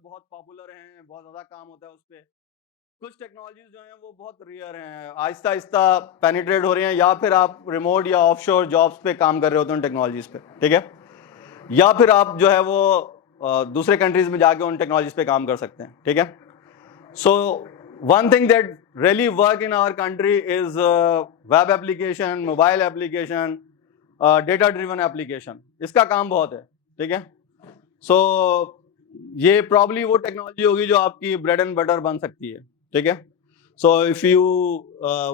में बहुत पॉपुलर हैं, बहुत ज़्यादा काम होता है उस पे। कुछ टेक्नोलॉजीज जो हैं वो बहुत रेयर हैं, आहिस्ता आहिस्ता पेनिट्रेट हो रही हैं, या फिर आप रिमोट या ऑफशोर जॉब्स पे काम कर रहे होते हैं उन टेक्नोलॉजीज पे, ठीक है, या फिर आप जो है वो दूसरे कंट्रीज में जाके उन टेक्नोलॉजीज पे काम कर सकते हैं, ठीक है। So one thing that really work in our country is web application, mobile application, data driven application, इसका काम बहुत है, ठीक है। सो ये प्रॉब्ली वो टेक्नोलॉजी होगी जो आपकी ब्रेड एंड बटर बन सकती है, ठीक है। So if you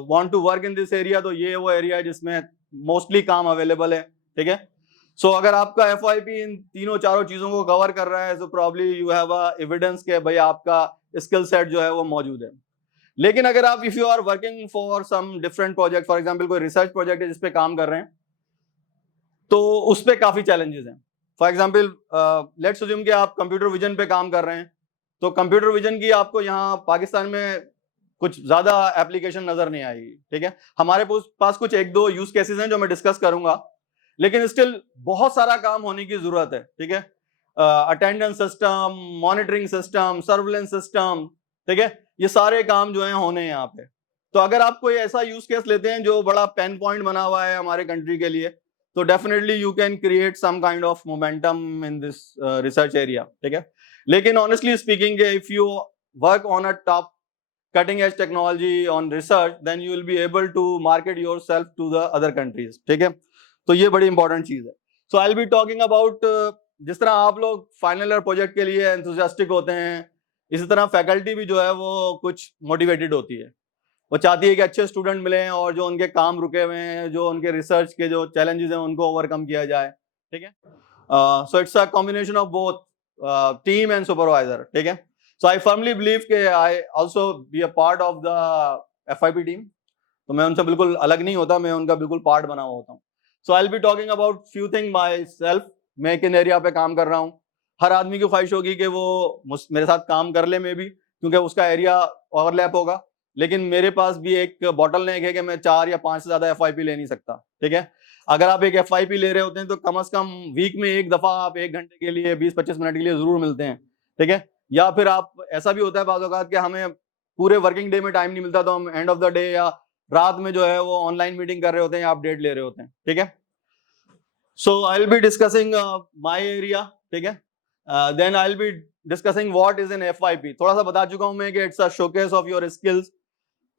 want to work in this area, तो ये वो एरिया है जिसमें मोस्टली काम अवेलेबल है, ठीक है। सो अगर आपका एफवाईपी इन तीनों चारों चीजों को कवर कर रहा है, तो probably you have a evidence के भाई आपका स्किल सेट जो है वो मौजूद है। लेकिन अगर आप if you are working for some different project, for example कोई रिसर्च प्रोजेक्ट है जिसपे काम कर रहे हैं, तो उस पे काफी चैलेंजेस हैं। फॉर एग्जांपल लेट्स अज्यूम कि आप कंप्यूटर विजन पे काम कर रहे हैं, तो कंप्यूटर विजन की आपको यहाँ पाकिस्तान में कुछ ज्यादा एप्लीकेशन नजर नहीं आएगी, ठीक है। हमारे पास कुछ एक दो यूज केसेस हैं जो मैं डिस्कस करूंगा, लेकिन स्टिल बहुत सारा काम होने की जरूरत है, ठीक है। Attendance system, monitoring system, surveillance system, ठीक है, ये सारे काम जो हैं होने हैं यहाँ पे। तो अगर आप कोई ऐसा यूज केस लेते हैं जो बड़ा पेन पॉइंट बना हुआ है हमारे कंट्री के लिए, तो definitely you can create some kind of momentum in this research area, ठीक है। लेकिन honestly speaking, if you work on a top cutting edge technology on research, then you will be able to market yourself to the other countries, ठीक है। तो ये बड़ी important चीज है। So I will be talking about, जिस तरह आप लोग फाइनल ईयर प्रोजेक्ट के लिए एंथुसियास्टिक होते हैं, इसी तरह फैकल्टी भी जो है वो कुछ मोटिवेटेड होती है, वो चाहती है कि अच्छे स्टूडेंट मिले और जो उनके काम रुके हुए हैं, जो उनके रिसर्च के जो चैलेंजेस हैं उनको ओवरकम किया जाए, ठीक है। So it's a combination of both team and supervisor, ठीक है। So I firmly believe कि I also be a part of the FIP team, तो मैं उनसे बिल्कुल अलग नहीं होता, मैं उनका बिल्कुल पार्ट बना हुआ होता हूँ। So I'll be talking about few things myself, मैं किन एरिया पे काम कर रहा हूँ। हर आदमी की ख्वाहिश होगी कि वो मेरे साथ काम कर ले, में भी क्योंकि उसका एरिया ओवरलैप होगा, लेकिन मेरे पास भी एक बॉटल नेक है कि मैं 4 या 5 से ज्यादा FIP ले नहीं सकता, ठीक है। अगर आप एक FIP ले रहे होते हैं तो कम से कम वीक में एक दफा आप 1 घंटे के लिए, 20-25 मिनट के लिए जरूर मिलते हैं, ठीक है। या फिर आप, ऐसा भी होता है बाज़ औक़ात कि हमें पूरे वर्किंग डे में टाइम नहीं मिलता, तो हम एंड ऑफ द डे या रात में जो है वो ऑनलाइन मीटिंग कर रहे होते हैं या अपडेट ले रहे होते हैं, ठीक है। So I will be discussing my area, ठीक है। Then I will be discussing what is an FYP। थोड़ा सा बता चुका हूं मैं कि it's a showcase of your skills,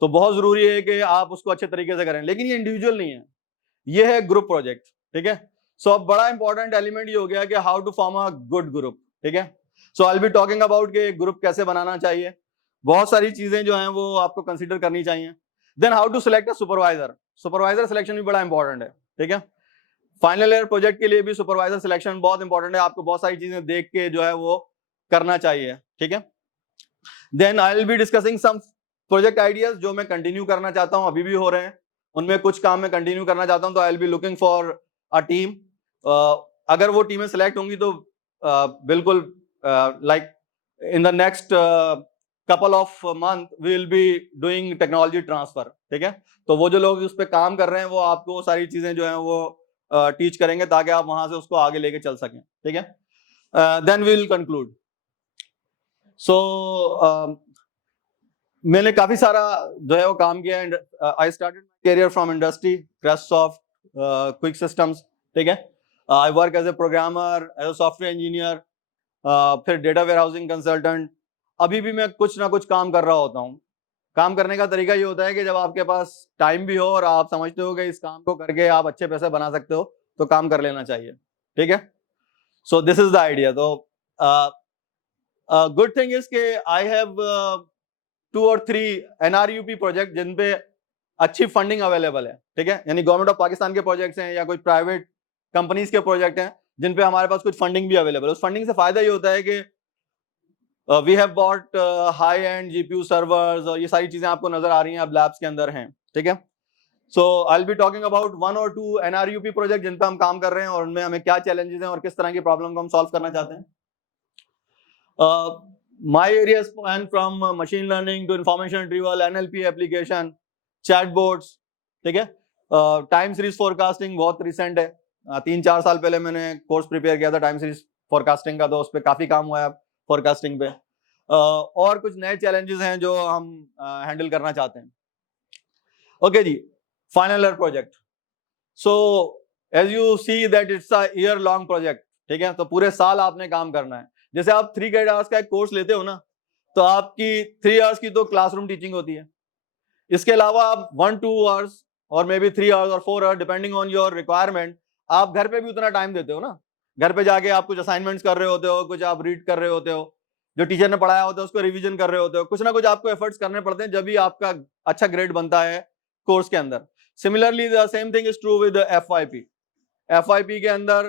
तो बहुत जरूरी है कि आप उसको अच्छे तरीके से करें, लेकिन ये इंडिविजुअल नहीं है, ये है ग्रुप प्रोजेक्ट, ठीक है। सो अब बड़ा इंपॉर्टेंट एलिमेंट ये हो गया कि how to form a good group, ठीक है। So I will be talking about कि ग्रुप कैसे बनाना चाहिए, बहुत सारी चीजें जो हैं वो आपको कंसीडर करनी चाहिए। Then how to select a supervisor, supervisor selection भी बड़ा इंपॉर्टेंट है, ठीक है। फाइनल ईयर प्रोजेक्ट के लिए भी सुपरवाइजर सिलेक्शन बहुत इंपॉर्टेंट है, आपको बहुत सारी चीजें देख के जो है वो करना चाहिए, ठीक है। Then I will be discussing some project ideas जो मैं कंटिन्यू करना चाहता हूं, अभी भी हो रहे हैं, उनमें कुछ काम मैं कंटिन्यू करना चाहता हूं, तो I will be looking for a team. अगर वो टीमें सिलेक्ट होंगी तो बिल्कुल like in the next couple of month we will be doing technology transfer, ठीक है। तो वो जो लोग उस पर काम कर रहे हैं वो आपको वो सारी चीजें जो हैं वो टीच करेंगे ताकि आप वहां से उसको आगे लेके चल सकें, ठीक है। Then we will conclude. सो मैंने काफी सारा जो है वो काम किया है। I started my career from industry, Craftsoft, Quick Systems, ठीक है। I work as a programmer, as a software engineer, फिर डेटा वेयर हाउसिंग कंसल्टेंट। अभी भी मैं कुछ ना कुछ काम कर रहा होता हूँ। काम करने का तरीका ये होता है कि जब आपके पास टाइम भी हो और आप समझते हो कि इस काम को करके आप अच्छे पैसे बना सकते हो, तो काम कर लेना चाहिए, ठीक है। So this is the idea. तो गुड थिंग इज के आई हैव 2 और 3 NRUP प्रोजेक्ट जिन पे अच्छी फंडिंग अवेलेबल है, ठीक है। यानी गवर्नमेंट ऑफ पाकिस्तान के प्रोजेक्ट्स हैं या कोई प्राइवेट कंपनीज के प्रोजेक्ट हैं जिन पे हमारे पास कुछ फंडिंग भी अवेलेबल है। उस फंडिंग से फायदा ये होता है कि we have bought high end GPU servers, और ये सारी चीजें आपको नजर आ रही हैं, अब लैब्स के अंदर हैं, ठीक है। So I will be talking about 1 और 2 NRUP प्रोजेक्ट जिन पे हम काम कर रहे हैं और उनमें हमें क्या चैलेंजेस हैं और किस तरह की प्रॉब्लम को हम सॉल्व करना चाहते हैं। My area span from machine learning to information retrieval, NLP application, chatbots, ठीक है। टाइम सीरीज फोरकास्टिंग बहुत रिसेंट है, 3-4 साल पहले मैंने कोर्स प्रिपेयर किया था टाइम सीरीज फोरकास्टिंग का, तो उस पर काफी काम हुआ है। फोरकास्टिंग पे। और कुछ नए चैलेंजेस हैं जो हम हैंडल करना चाहते हैं। ओके जी, final year project. So as you see that it's a year long project, ठीक है, तो पूरे साल आपने काम करना है। जैसे आप 3 क्रेडिट आवर्स का एक कोर्स लेते हो ना, तो आपकी 3 आवर्स की तो क्लासरूम टीचिंग होती है, इसके अलावा आप 1-2 आवर्स और मे बी 3 आवर्स और 4 hours depending on your requirement, आप घर पे भी उतना टाइम देते हो ना। घर पे जाके आप कुछ असाइनमेंट्स कर रहे होते हो, कुछ आप रीड कर रहे होते हो, जो टीचर ने पढ़ाया होता है उसको रिवीजन कर रहे होते हो, कुछ ना कुछ आपको एफर्ट्स करने पड़ते हैं, जब भी आपका अच्छा ग्रेड बनता है कोर्स के अंदर। Similarly the same thing is true with FYP. FYP के अंदर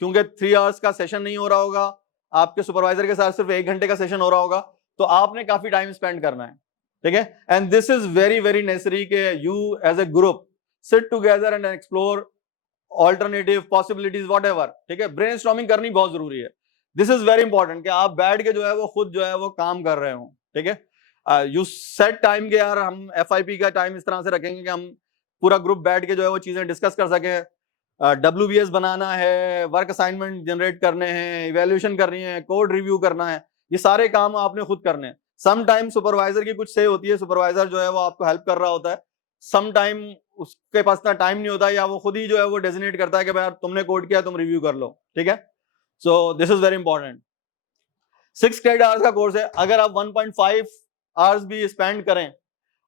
क्योंकि 3 आवर्स का सेशन नहीं हो रहा होगा, आपके सुपरवाइजर के साथ सिर्फ 1 घंटे का सेशन हो रहा होगा, तो आपने काफी टाइम स्पेंड करना है, ठीक है। And this is very very necessary कि you as a group sit together and explore alternative possibilities whatever, ठीक है। ब्रेनस्टॉर्मिंग करनी बहुत जरूरी है। दिस इज वेरी इंपॉर्टेंट कि आप बैठ के जो है वो खुद जो है वो काम कर रहे हो, ठीक है। यू सेट टाइम के यार हम एफआईपी का टाइम इस तरह से रखेंगे कि हम पूरा ग्रुप बैठ के जो है वो चीजें डिस्कस कर सकें। WBS बनाना है, वर्क असाइनमेंट जनरेट करने हैं, इवेल्यूशन करनी है, कोड रिव्यू करना है, ये सारे काम आपने खुद करने हैं। सम टाइम सुपरवाइजर की कुछ से होती है, सुपरवाइजर जो है वो आपको हेल्प कर रहा होता है, सम टाइम उसके पास इतना टाइम नहीं होता, या वो खुद ही जो है वो डेजिग्नेट करता है कि भाई तुमने कोड किया तुम रिव्यू कर लो, ठीक है। So this is very important. 6 credit hours का कोर्स है, अगर आप 1.5 आवर्स भी स्पेंड करें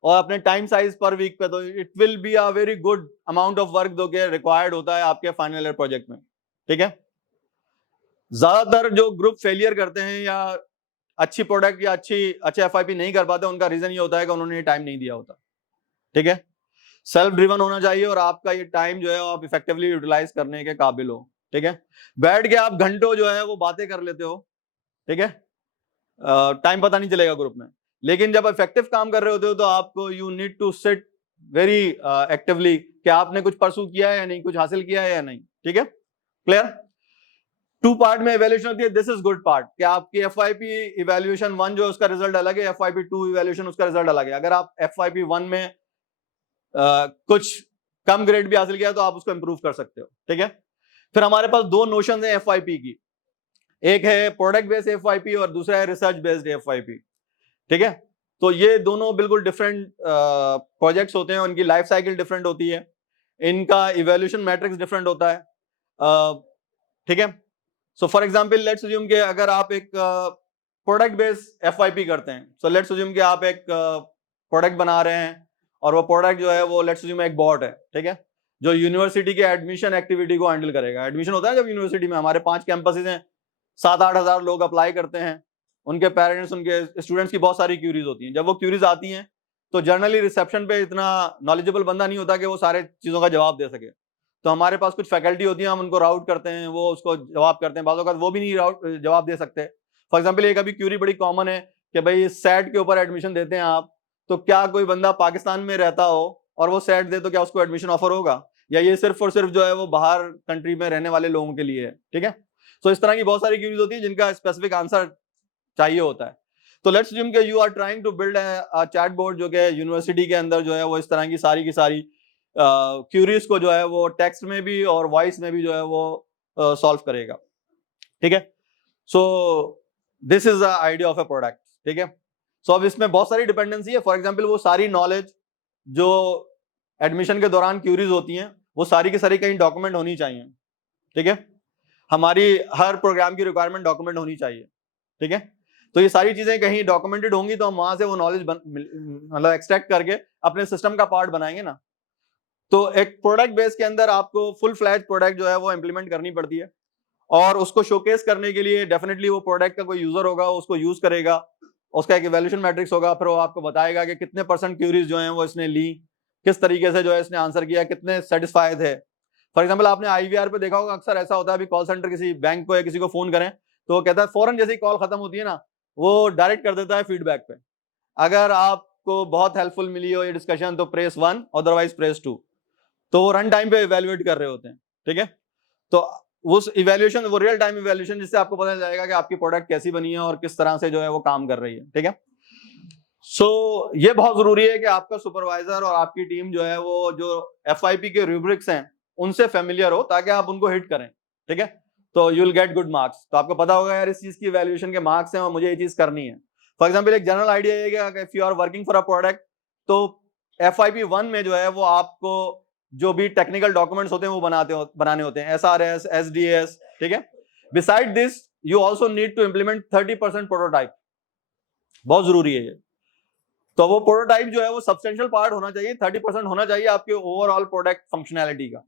और अपने टाइम साइज पर वीक पे, तो it will be a very good amount of work जो कि रिक्वायर्ड होता है आपके फाइनल ईयर प्रोजेक्ट में, ठीक है। ज्यादातर जो ग्रुप फेलियर करते हैं या अच्छी प्रोडक्ट या अच्छे एफआईपी नहीं कर पाते, उनका रीजन ये होता है कि उन्होंने टाइम नहीं दिया होता, ठीक है। सेल्फ ड्रिवन होना चाहिए और आपका ये टाइम जो है आप इफेक्टिवली यूटिलाइज करने के काबिल हो, ठीक है। बैठ के आप घंटों जो है वो बातें कर लेते हो, ठीक है, टाइम पता नहीं चलेगा ग्रुप में। लेकिन जब इफेक्टिव काम कर रहे होते हो तो आपको you need to sit very actively कि आपने कुछ परसू किया है या नहीं, कुछ हासिल किया है या नहीं, ठीक है। क्लियर। 2 पार्ट में इवैल्यूएशन होती है, दिस इज गुड पार्ट कि आपकी एफवाईपी इवैल्यूएशन 1 जो है उसका रिजल्ट अलग है, एफवाईपी 2 इवैल्यूएशन उसका रिजल्ट अलग है। अगर आप एफवाईपी 1 में कुछ कम ग्रेड भी हासिल किया तो आप उसको इंप्रूव कर सकते हो, ठीक है। फिर हमारे पास 2 नोशन है एफवाईपी की, एक है प्रोडक्ट बेस्ड एफवाईपी और दूसरा है रिसर्च बेस्ड एफवाईपी, ठीक है। तो ये दोनों बिल्कुल डिफरेंट प्रोजेक्ट्स होते हैं, उनकी लाइफ साइकिल डिफरेंट होती है, इनका इवैल्यूएशन मैट्रिक्स डिफरेंट होता है, ठीक है। So for example let's assume कि अगर आप एक प्रोडक्ट बेस्ड एफवाईपी करते हैं, सो लेट्स अज्यूम कि आप एक प्रोडक्ट बना रहे हैं और वो प्रोडक्ट जो है वो लेट्स अज्यूम एक बॉट है, ठीक है, जो यूनिवर्सिटी के एडमिशन एक्टिविटी को हैंडल करेगा। एडमिशन होता है जब यूनिवर्सिटी में, हमारे 5 कैंपसेस हैं, 7-8 हजार लोग अप्लाई करते हैं, उनके पेरेंट्स उनके स्टूडेंट्स की बहुत सारी क्यूरीज होती हैं। जब वो क्यूरीज आती हैं तो जनरली रिसेप्शन पे इतना नॉलेजेबल बंदा नहीं होता कि वो सारे चीज़ों का जवाब दे सके, तो हमारे पास कुछ फैकल्टी होती है, हम उनको राउट करते हैं, वो उसको जवाब करते हैं, बाज़ औक़ात वो भी नहीं जवाब दे सकते। फॉर एग्जाम्पल एक अभी क्यूरी बड़ी कॉमन है कि भाई सेट के ऊपर एडमिशन देते हैं आप, तो क्या कोई बंदा पाकिस्तान में रहता हो और वो सेट दे तो क्या उसको एडमिशन ऑफर होगा, या ये सिर्फ और सिर्फ जो है वो बाहर कंट्री में रहने वाले लोगों के लिए है, ठीक है। तो इस तरह की बहुत सारी क्यूरीज होती है जिनका स्पेसिफिक आंसर चाहिए होता है। तो लेट्स अज्यूम कि you are trying to build a chatbot जो कि यूनिवर्सिटी के अंदर जो है वो इस तरह की सारी क्यूरीज को जो है वो टेक्स्ट में भी और वॉइस में भी जो है वो सॉल्व करेगा, ठीक है। So this is the idea of a product, ठीक है। सो अब इसमें बहुत सारी डिपेंडेंसी है। फॉर एग्जांपल वो सारी नॉलेज जो एडमिशन के दौरान क्यूरीज होती हैं वो सारी की सारी कहीं डॉक्यूमेंट होनी चाहिए, ठीक है। हमारी हर प्रोग्राम की रिक्वायरमेंट डॉक्यूमेंट होनी चाहिए, ठीक है। तो ये सारी चीजें कहीं डॉक्यूमेंटेड होंगी तो हम वहां से वो नॉलेज मतलब एक्सट्रैक्ट करके अपने सिस्टम का पार्ट बनाएंगे ना। तो एक प्रोडक्ट बेस के अंदर आपको फुल फ्लैज प्रोडक्ट जो है वो इंप्लीमेंट करनी पड़ती है, और उसको शोकेस करने के लिए डेफिनेटली वो प्रोडक्ट का कोई यूजर होगा, उसको यूज करेगा, उसका एक इवैल्यूएशन मैट्रिक्स होगा, फिर वो आपको बताएगा कि कितने % क्यूरीज जो हैं वो इसने ली, किस तरीके से जो है इसने आंसर किया, कितने सेटिस्फाइड है। फॉर एग्जाम्पल आपने IVR पे देखा होगा, अक्सर ऐसा होता है, अभी कॉल सेंटर किसी बैंक को या किसी को फोन करें तो वो कहता है फौरन जैसे ही कॉल खत्म होती है ना, वो डायरेक्ट कर देता है फीडबैक पे। अगर आपको बहुत हेल्पफुल मिली हो ये डिस्कशन तो प्रेस 1, अदरवाइज प्रेस 2। तो वो रन टाइम पे इवैल्यूएट कर रहे होते हैं, ठीक है। तो उस इवैल्यूएशन, वो रियल टाइम इवैल्यूएशन, जिससे आपको पता चल जाएगा कि आपकी प्रोडक्ट कैसी बनी है और किस तरह से जो है वो काम कर रही है, ठीक है। सो ये बहुत जरूरी है कि आपका सुपरवाइजर और आपकी टीम जो है वो जो FIP के रूब्रिक्स हैं उनसे फेमिलियर हो, ताकि आप उनको हिट करें, ठीक है। तो you will get good marks. तो आपको पता होगा यार इस चीज की वैल्यूएशन के मार्क्स हैं और मुझे ये चीज करनी है। फॉर एग्जाम्पल एक जनरल आइडिया है कि if you are working for a product, तो FYP 1 में जो है वो आपको जो भी टेक्निकल डॉक्यूमेंट्स होते हैं वो बनाने होते हैं, SRS, SDS, ठीक है। Beside this you also need to implement 30% prototype, बहुत जरूरी है ये। तो वो प्रोटोटाइप जो है वो सब्सटेंशियल पार्ट होना चाहिए, 30% होना चाहिए आपके ओवरऑल प्रोडक्ट फंक्शनैलिटी का।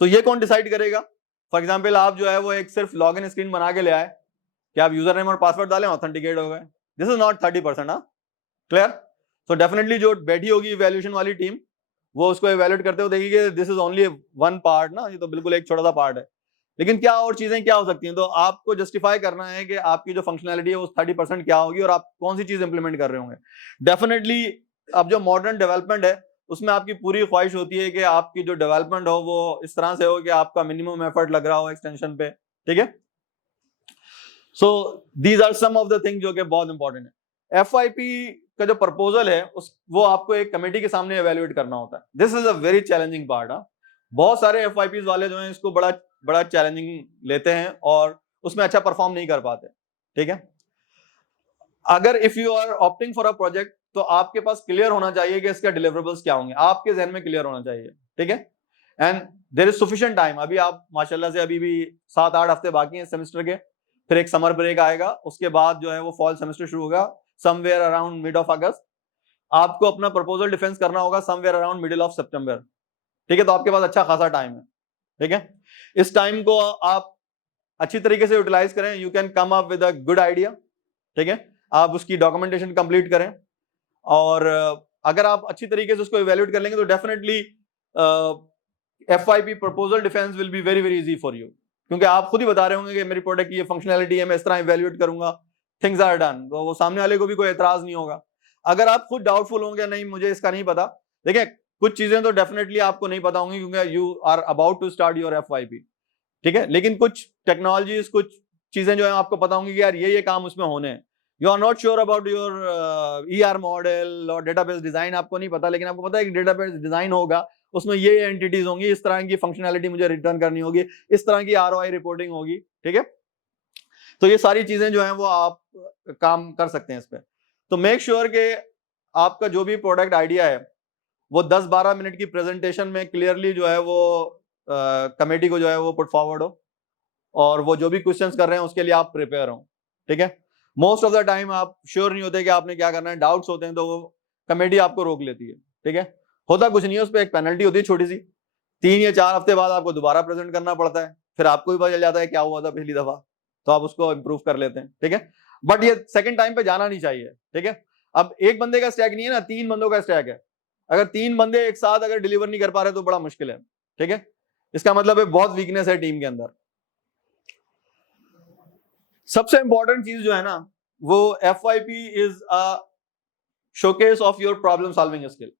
तो ये कौन डिसाइड करेगा? फॉर एग्जाम्पल आप जो है वो एक सिर्फ लॉग इन स्क्रीन बना के ले आए कि आप यूजर नेम और पासवर्ड डालें, ऑथेंटिकेट हो गए, दिस इज नॉट 30%। हाँ, क्लियर? तो डेफिनेटली जो बैठी होगी इवैल्यूएशन वाली टीम, वो उसको इवैल्यूएट करते हुए देखेगी this is only one part ना, ये तो बिल्कुल एक छोटा सा पार्ट है। लेकिन क्या और चीजें क्या हो सकती हैं? तो आपको जस्टिफाई करना है कि आपकी जो फंक्शनैलिटी है वो 30% क्या होगी और आप कौन सी चीज इंप्लीमेंट कर रहे होंगे। डेफिनेटली अब जो मॉडर्न डेवलपमेंट है उसमें आपकी पूरी ख्वाहिश होती है कि आपकी जो डेवलपमेंट हो वो इस तरह से हो कि आपका मिनिमम एफर्ट लग रहा हो एक्सटेंशन पे, ठीक है। So these are some of the thing जो कि बहुत इंपॉर्टेंट है। FYP का जो प्रपोजल है वो आपको एक कमेटी के सामने एवेल्युएट करना होता है। This is a very challenging part. बहुत सारे FYPs वाले जो हैं इसको बड़ा बड़ा चैलेंजिंग लेते हैं और उसमें अच्छा परफॉर्म नहीं कर पाते, ठीक है। अगर if you are opting for a project तो आपके पास क्लियर होना चाहिए कि इसके डिलीवरेबल्स क्या होंगे, आपके जहन में क्लियर होना चाहिए, ठीक है। And there is sufficient time. अभी आप माशाल्लाह से अभी भी 7-8 हफ्ते बाकी हैं सेमेस्टर के, फिर एक समर ब्रेक आएगा, उसके बाद जो है वो फॉल सेमेस्टर शुरू होगा समवेयर अराउंड मिड ऑफ अगस्त। आपको अपना प्रपोजल डिफेंस करना होगा समवेयर अराउंड मिडिल ऑफ सितंबर, ठीक है। तो आपके पास अच्छा खासा टाइम है, ठीक है। इस टाइम को आप अच्छी तरीके से यूटिलाइज करें। You can come up with a good idea, ठीक है। आप उसकी डॉक्यूमेंटेशन कंप्लीट करें और अगर आप अच्छी तरीके से उसको इवैल्यूएट कर लेंगे तो definitely FYP proposal defence will be very very easy for you, क्योंकि आप खुद ही बता रहे होंगे कि मेरी प्रोडक्ट की ये फंक्शनैलिटी है, मैं इस तरह इवैल्यूएट करूंगा, थिंग्स आर डन, तो वो सामने वाले को भी कोई एतराज नहीं होगा। अगर आप खुद डाउटफुल होंगे नहीं मुझे इसका नहीं पता, देखिए कुछ चीजें तो डेफिनेटली आपको नहीं पता होंगी क्योंकि you are about to start your FYP, ठीक है। लेकिन कुछ टेक्नोलॉजीज, कुछ चीजें जो है आपको पता होंगी कि यार ये काम उसमें होने हैं। You are not sure about your ER model और डेटाबेस डिजाइन, आपको नहीं पता, लेकिन आपको पता है कि डेटाबेस डिजाइन होगा, उसमें ये एंटिटीज होंगी, इस तरह की फंक्शनैलिटी मुझे रिटर्न करनी होगी, इस तरह की ROI रिपोर्टिंग होगी, ठीक है। तो ये सारी चीजें जो हैं वो आप काम कर सकते हैं इस पर। तो मेक श्योर कि आपका जो भी प्रोडक्ट आइडिया है वो 10-12 मिनट की प्रेजेंटेशन में क्लियरली जो है वो कमेटी को जो है वो पुट फॉरवर्ड हो, और वो जो भी क्वेश्चंस कर रहे हैं उसके लिए आप प्रिपेयर हो, ठीक है। मोस्ट ऑफ द टाइम आप श्योर नहीं होते कि आपने क्या करना है, डाउट्स होते हैं, तो वो कमेटी आपको रोक लेती है, ठीक है। होता कुछ नहीं है, उस पर एक पेनल्टी होती है छोटी सी, 3 या 4 हफ्ते बाद आपको दोबारा प्रेजेंट करना पड़ता है, फिर आपको भी पता चल जाता है क्या हुआ था पिछली दफा, तो आप उसको इंप्रूव कर लेते हैं, ठीक है। बट ये सेकंड टाइम पे जाना नहीं चाहिए, ठीक है। अब एक बंदे का स्टैक नहीं है ना, 3 बंदों का स्टैक है। अगर 3 बंदे एक साथ अगर डिलीवर नहीं कर पा रहे तो बड़ा मुश्किल है, ठीक है। इसका मतलब है बहुत वीकनेस है टीम के अंदर। सबसे इंपॉर्टेंट चीज जो है ना वो FYP is a showcase of your problem solving skill.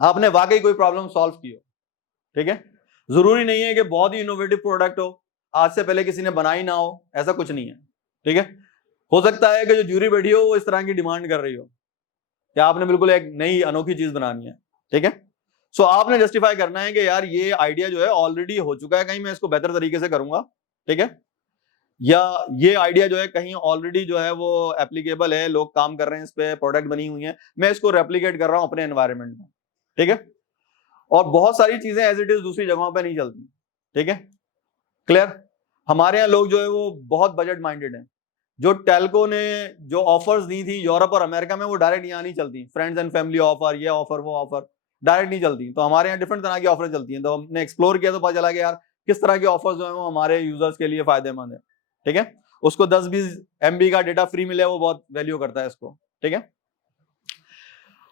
आपने वाकई कोई प्रॉब्लम सॉल्व की हो, ठीक है। जरूरी नहीं है कि बहुत ही इनोवेटिव प्रोडक्ट हो, आज से पहले किसी ने बनाई ना हो, ऐसा कुछ नहीं है, ठीक है। हो सकता है कि जो ज्यूरी बैठी हो वो इस तरह की डिमांड कर रही हो कि आपने बिल्कुल एक नई अनोखी चीज बनानी है, ठीक है। सो आपने जस्टिफाई करना है कि यार ये आइडिया जो है ऑलरेडी हो चुका है कहीं, मैं इसको बेहतर तरीके से करूंगा, ठीक है। या ये आइडिया जो है कहीं ऑलरेडी जो है वो एप्लीकेबल है, लोग काम कर रहे हैं इस पे, प्रोडक्ट बनी हुई है, मैं इसको रेप्लिकेट कर रहा हूं अपने एनवायरनमेंट में, ठीक है। और बहुत सारी चीजें एज इट इज दूसरी जगहों पे नहीं चलती, ठीक है, क्लियर। हमारे यहाँ लोग जो है वो बहुत बजट माइंडेड हैं। जो टेल्को ने जो ऑफर्स दी थी यूरोप और अमेरिका में, वो डायरेक्ट यहाँ नहीं चलती, फ्रेंड्स एंड फैमिली ऑफर, ये ऑफर वो ऑफर डायरेक्ट नहीं चलती। तो हमारे यहाँ डिफरेंट तरह की ऑफर चलती हैं, तो हमने एक्सप्लोर किया तो पता चला कि यार किस तरह के ऑफर्स जो है वो हमारे यूजर्स के लिए फायदेमंद है, ठीक है। उसको 10-20 MB का डेटा फ्री मिले वो बहुत वैल्यू करता है इसको, ठीक है।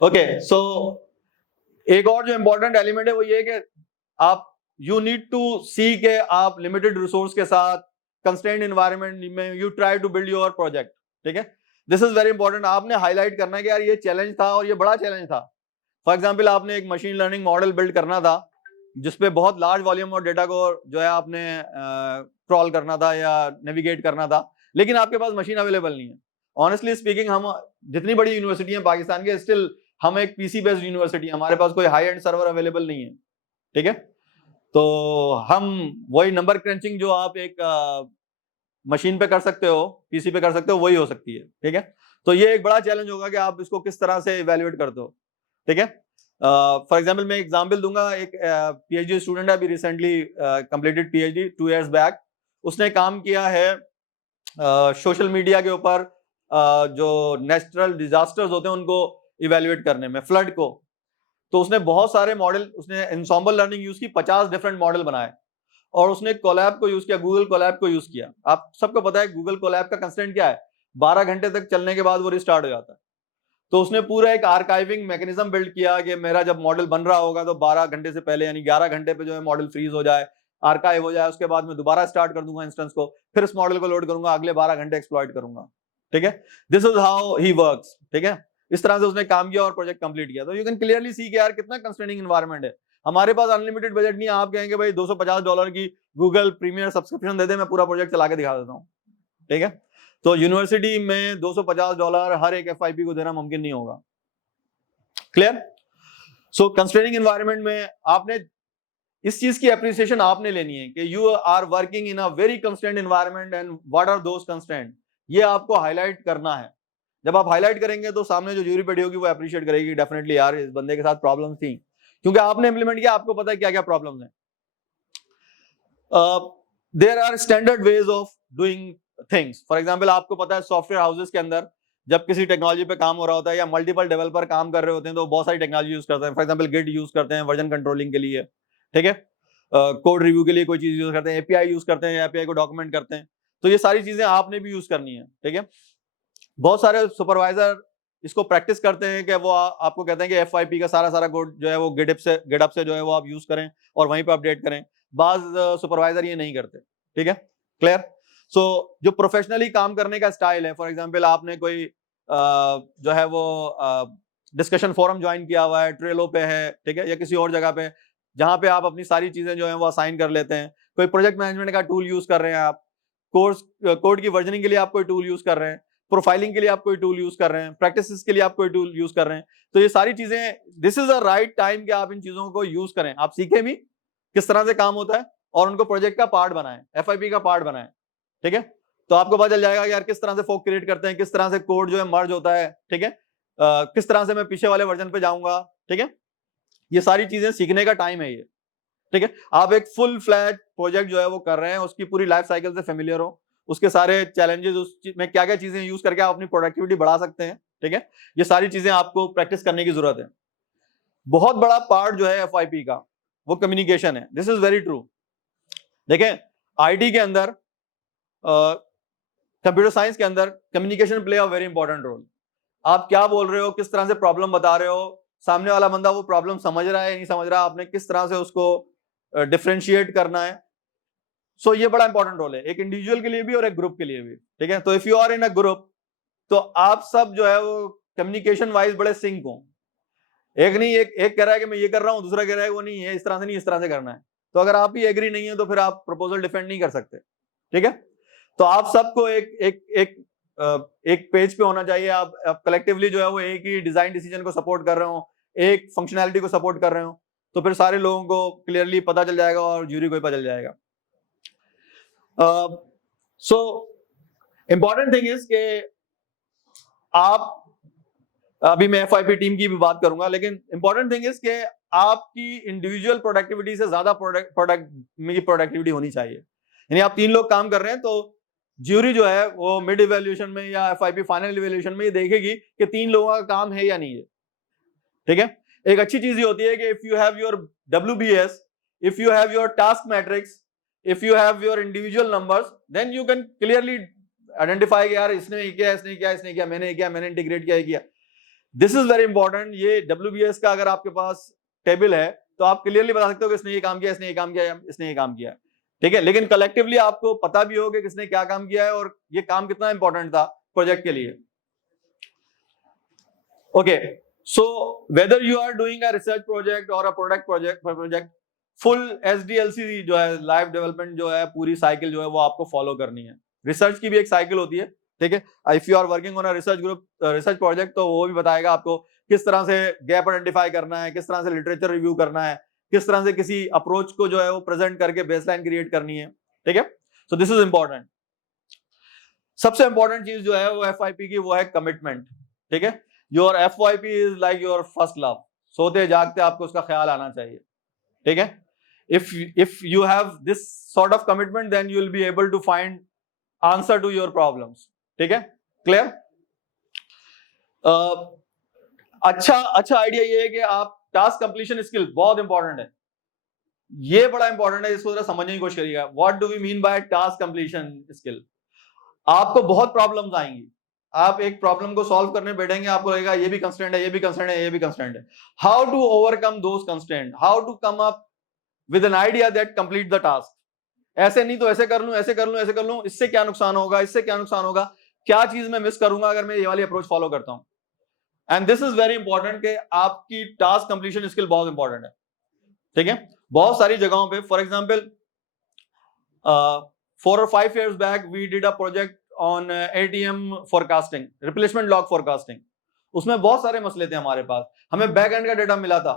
ओके, सो एक और जो इंपॉर्टेंट एलिमेंट है वो ये कि आप यू नीड टू सी के आप लिमिटेड रिसोर्स के साथ कंस्ट्रेंट एनवायरनमेंट में you try to build your project, ठीक है। This is very important. आपने हाईलाइट करना है कि यार ये चैलेंज था और ये बड़ा चैलेंज था। फॉर एग्जांपल आपने एक मशीन लर्निंग मॉडल बिल्ड करना था जिसपे बहुत लार्ज वॉल्यूम ऑफ डेटा को जो है आपने क्रॉल करना था या नेविगेट करना था, लेकिन आपके पास मशीन अवेलेबल नहीं है। ऑनेस्टली स्पीकिंग, हम जितनी बड़ी यूनिवर्सिटी है पाकिस्तान के, स्टिल हम एक PC बेस्ड यूनिवर्सिटी, हमारे पास कोई हाई एंड सर्वर अवेलेबल नहीं है, ठीक है। तो हम वही नंबर क्रंचिंग जो आप एक मशीन पे कर सकते हो, पीसी पे कर सकते हो, वही हो सकती है। ठीक है, तो ये एक बड़ा चैलेंज होगा कि आप इसको किस तरह से इवेल्युएट करते हो। ठीक है, फॉर एग्जांपल मैं एग्जांपल दूंगा, एक पीएचडी स्टूडेंट है, अभी recently completed PhD 2 years back. उसने काम किया है सोशल मीडिया के ऊपर जो नेचुरल डिजास्टर्स होते हैं उनको इवेल्युएट करने में, फ्लड को। तो उसने बहुत सारे मॉडल, उसने एंसेंबल लर्निंग यूज की, 50 डिफरेंट मॉडल बनाए, और उसने कोलैब को यूज किया, गूगल कोलैब को यूज किया। आप सबको पता है गूगल कोलैब का कंस्ट्रेंट क्या है, 12 घंटे तक चलने के बाद वो रिस्टार्ट हो जाता है। तो उसने पूरा एक आर्काइविंग मैकेनिज्म बिल्ड किया कि मेरा जब मॉडल बन रहा होगा तो 12 घंटे से पहले यानी 11 घंटे पे जो है मॉडल फ्रीज हो जाए, आर्काइव हो जाए, उसके बाद मैं दोबारा स्टार्ट कर दूंगा इंस्टेंस को, फिर इस मॉडल को लोड करूंगा, अगले 12 घंटे एक्सप्लॉइट करूंगा। ठीक है, this is how he works. ठीक है, इस तरह से उसने काम किया और प्रोजेक्ट कंप्लीट किया। तो यू कैन क्लियरली सी कि यार कितना कंस्ट्रेनिंग एनवायरनमेंट है। हमारे पास अनलिमिटेड बजट नहीं है, आप कहेंगे भाई $250 की गूगल प्रीमियर सब्सक्रिप्शन दे दे, मैं पूरा प्रोजेक्ट चला के दिखा देता हूँ। ठीक है, तो यूनिवर्सिटी में $250 हर एक एफआईपी को देना मुमकिन नहीं होगा। क्लियर? सो कंस्ट्रेनिंग एनवायरनमेंट में आपने इस चीज की एप्रिसिएशन आपने लेनी है कि you are working in a very constraint environment and what are those constraint, ये आपको हाईलाइट करना है। जब आप हाईलाइट करेंगे तो सामने जो ज्यूरी बैठी होगी वो अप्रिशिएट करेगी, डेफिनेटली यार इस बंदे के साथ प्रॉब्लम थी, क्योंकि आपने इंप्लीमेंट किया, आपको पता है क्या क्या प्रॉब्लम है। There are standard ways of doing things. For example आपको पता है सॉफ्टवेयर हाउसेस के अंदर जब किसी टेक्नोलॉजी पे काम हो रहा होता है या मल्टीपल डेवलपर काम कर रहे होते हैं तो बहुत सारी टेक्नोलॉजी यूज करते हैं। फॉर एग्जाम्पल गिट यूज करते हैं वर्जन कंट्रोलिंग के लिए। ठीक है, कोड रिव्यू के लिए कोई चीज यूज करते हैं, एपीआई यूज करते हैं, एपीआई को डॉक्यूमेंट करते हैं। तो ये सारी चीजें आपने भी यूज करनी है। ठीक है, बहुत सारे सुपरवाइजर इसको प्रैक्टिस करते हैं कि वो आपको कहते हैं कि एफआईपी का सारा कोड जो है वो गिटअप से जो है वो आप यूज करें और वहीं पे अपडेट करें। बाज सुपरवाइजर ये नहीं करते। ठीक है, क्लियर? सो जो प्रोफेशनली काम करने का स्टाइल है, फॉर एग्जांपल आपने कोई जो है वो डिस्कशन फोरम ज्वाइन किया हुआ है, ट्रेलो पे है, ठीक है, या किसी और जगह पे जहां पे आप अपनी सारी चीजें जो है वो असाइन कर लेते हैं। कोई प्रोजेक्ट मैनेजमेंट का टूल यूज कर रहे हैं आप, कोड की वर्जनिंग के लिए आप कोई टूल यूज कर रहे हैं, प्रोफाइलिंग के लिए आप कोई टूल यूज कर रहे हैं, प्रैक्टिसेस के लिए आप कोई टूल यूज कर रहे हैं। तो ये सारी चीजें, this is the right time कि आप इन चीजों को यूज करें, आप सीखें भी किस तरह से काम होता है और उनको प्रोजेक्ट का पार्ट बनाएं, एफआईपी का पार्ट बनाएं। ठीक है, तो आपको पता चल जाएगा यार किस तरह से फोक क्रिएट करते हैं, किस तरह से कोड जो है मर्ज होता है। ठीक है, किस तरह से मैं पीछे वाले वर्जन पे जाऊंगा। ठीक है, ये सारी चीजें सीखने का टाइम है ये। ठीक है, आप एक फुल फ्लैट प्रोजेक्ट जो है वो कर रहे हैं, उसकी पूरी लाइफ साइकिल से फेमिलियर हो, उसके सारे चैलेंजेस, उस में क्या क्या चीजें यूज करके आप अपनी प्रोडक्टिविटी बढ़ा सकते हैं। ठीक है, ये सारी चीजें आपको प्रैक्टिस करने की जरूरत है। बहुत बड़ा पार्ट जो है एफआईपी का वो कम्युनिकेशन है। This is very true. देखें, आईटी के अंदर, कंप्यूटर साइंस के अंदर communication play a very important role. आप क्या बोल रहे हो, किस तरह से प्रॉब्लम बता रहे हो, सामने वाला बंदा वो प्रॉब्लम समझ रहा है नहीं समझ रहा, आपने किस तरह से उसको डिफरेंशिएट करना है। सो ये बड़ा इंपॉर्टेंट रोल है, एक इंडिविजुअल के लिए भी और एक ग्रुप के लिए भी। ठीक है, तो if you are in a group तो आप सब जो है वो कम्युनिकेशन वाइज बड़े सिंक हो। एक नहीं, एक कह रहा है कि मैं ये कर रहा हूं, दूसरा कह रहा है वो नहीं है, इस तरह से नहीं, इस तरह से करना है। तो अगर आप ही एग्री नहीं है तो फिर आप प्रपोजल डिफेंड नहीं कर सकते। ठीक है, तो आप सबको एक पेज पे होना चाहिए। आप कलेक्टिवली जो है वो एक ही डिजाइन डिसीजन को सपोर्ट कर रहे हो, एक फंक्शनैलिटी को सपोर्ट कर रहे हो, तो फिर सारे लोगों को क्लियरली पता चल जाएगा और ज्यूरी को भी पता चल जाएगा। सो इंपॉर्टेंट थिंग इज कि आप, अभी मैं एफआईपी टीम की भी बात करूंगा, लेकिन इंपॉर्टेंट थिंग इज कि आपकी इंडिविजुअल प्रोडक्टिविटी से ज्यादा प्रोडक्ट की प्रोडक्टिविटी होनी चाहिए। यानी आप 3 लोग काम कर रहे हैं तो ज्यूरी जो है वो मिड इवैल्यूएशन में या एफआईपी फाइनल इवैल्यूएशन में ये देखेगी कि 3 लोगों का काम है या नहीं है। ठीक है, एक अच्छी चीज ये होती है कि if you have your WBS, if you have your task matrix, if you have your individual numbers, then you can clearly identify यार इसने किया, इसने किया, इसने किया, मैंने इंटीग्रेट किया। This is very important. ये WBS का अगर आपके पास टेबल है तो आप क्लियरली बता सकते हो कि इसने ये काम किया, इसने ये काम किया, इसने ये काम किया। ठीक है, लेकिन कलेक्टिवली आपको पता भी हो कि किसने क्या काम किया है और ये काम कितना इंपॉर्टेंट था प्रोजेक्ट के लिए। Okay, so whether you are doing a research project और a product project, full SDLC जो है, लाइव डेवलपमेंट जो है, पूरी साइकिल जो है वो आपको फॉलो करनी है। रिसर्च की भी एक साइकिल होती है। ठीक है, if you are working on a research group, research project, तो वो भी बताएगा आपको किस तरह से गैप आइडेंटिफाई करना है, किस तरह से लिटरेचर रिव्यू करना है, किस तरह से किसी अप्रोच को जो है वो प्रेजेंट करके बेसलाइन क्रिएट करनी है, ठीक है। So this is important. सबसे इंपॉर्टेंट चीज जो है वो FYP की, वो है कमिटमेंट, ठीक है। Your FYP is like your first love, सोते जागते आपको उसका ख्याल आना चाहिए, ठीक है। if you have this sort of commitment, then you will be able to find answer to your problems, ठीक है, क्लियर। अच्छा आइडिया ये है कि आप टास्क कंप्लीशन स्किल बहुत इंपॉर्टेंट है, ये बड़ा इंपॉर्टेंट है, इसको जरा समझने की कोशिश करिएगा। What do we mean by task completion skill. आपको बहुत प्रॉब्लम्स आएंगी, आप एक प्रॉब्लम को सॉल्व करने बैठेंगे, आपको लगेगा ये भी कंस्ट्रेंट है, ये भी कंस्ट्रेंट है, ये भी कंस्ट्रेंट है। How to overcome those constraint, how to come up with an idea that complete the task. ऐसे नहीं तो ऐसे कर लूं, ऐसे कर लूं, ऐसे कर लूं, इससे क्या नुकसान होगा, इससे क्या नुकसान होगा, क्या चीज मैं मिस करूंगा अगर मैं ये वाली अप्रोच फॉलो करता हूं। And this is very important कि आपकी टास्क कंप्लीशन स्किल बहुत इंपॉर्टेंट है, ठीक है। बहुत सारी जगहों पे, for example 4 or 5 years back we did a project on ATM forecasting, replacement log forecasting. उसमें बहुत सारे मसले थे हमारे पास, हमें बैक एंड का डेटा मिला था,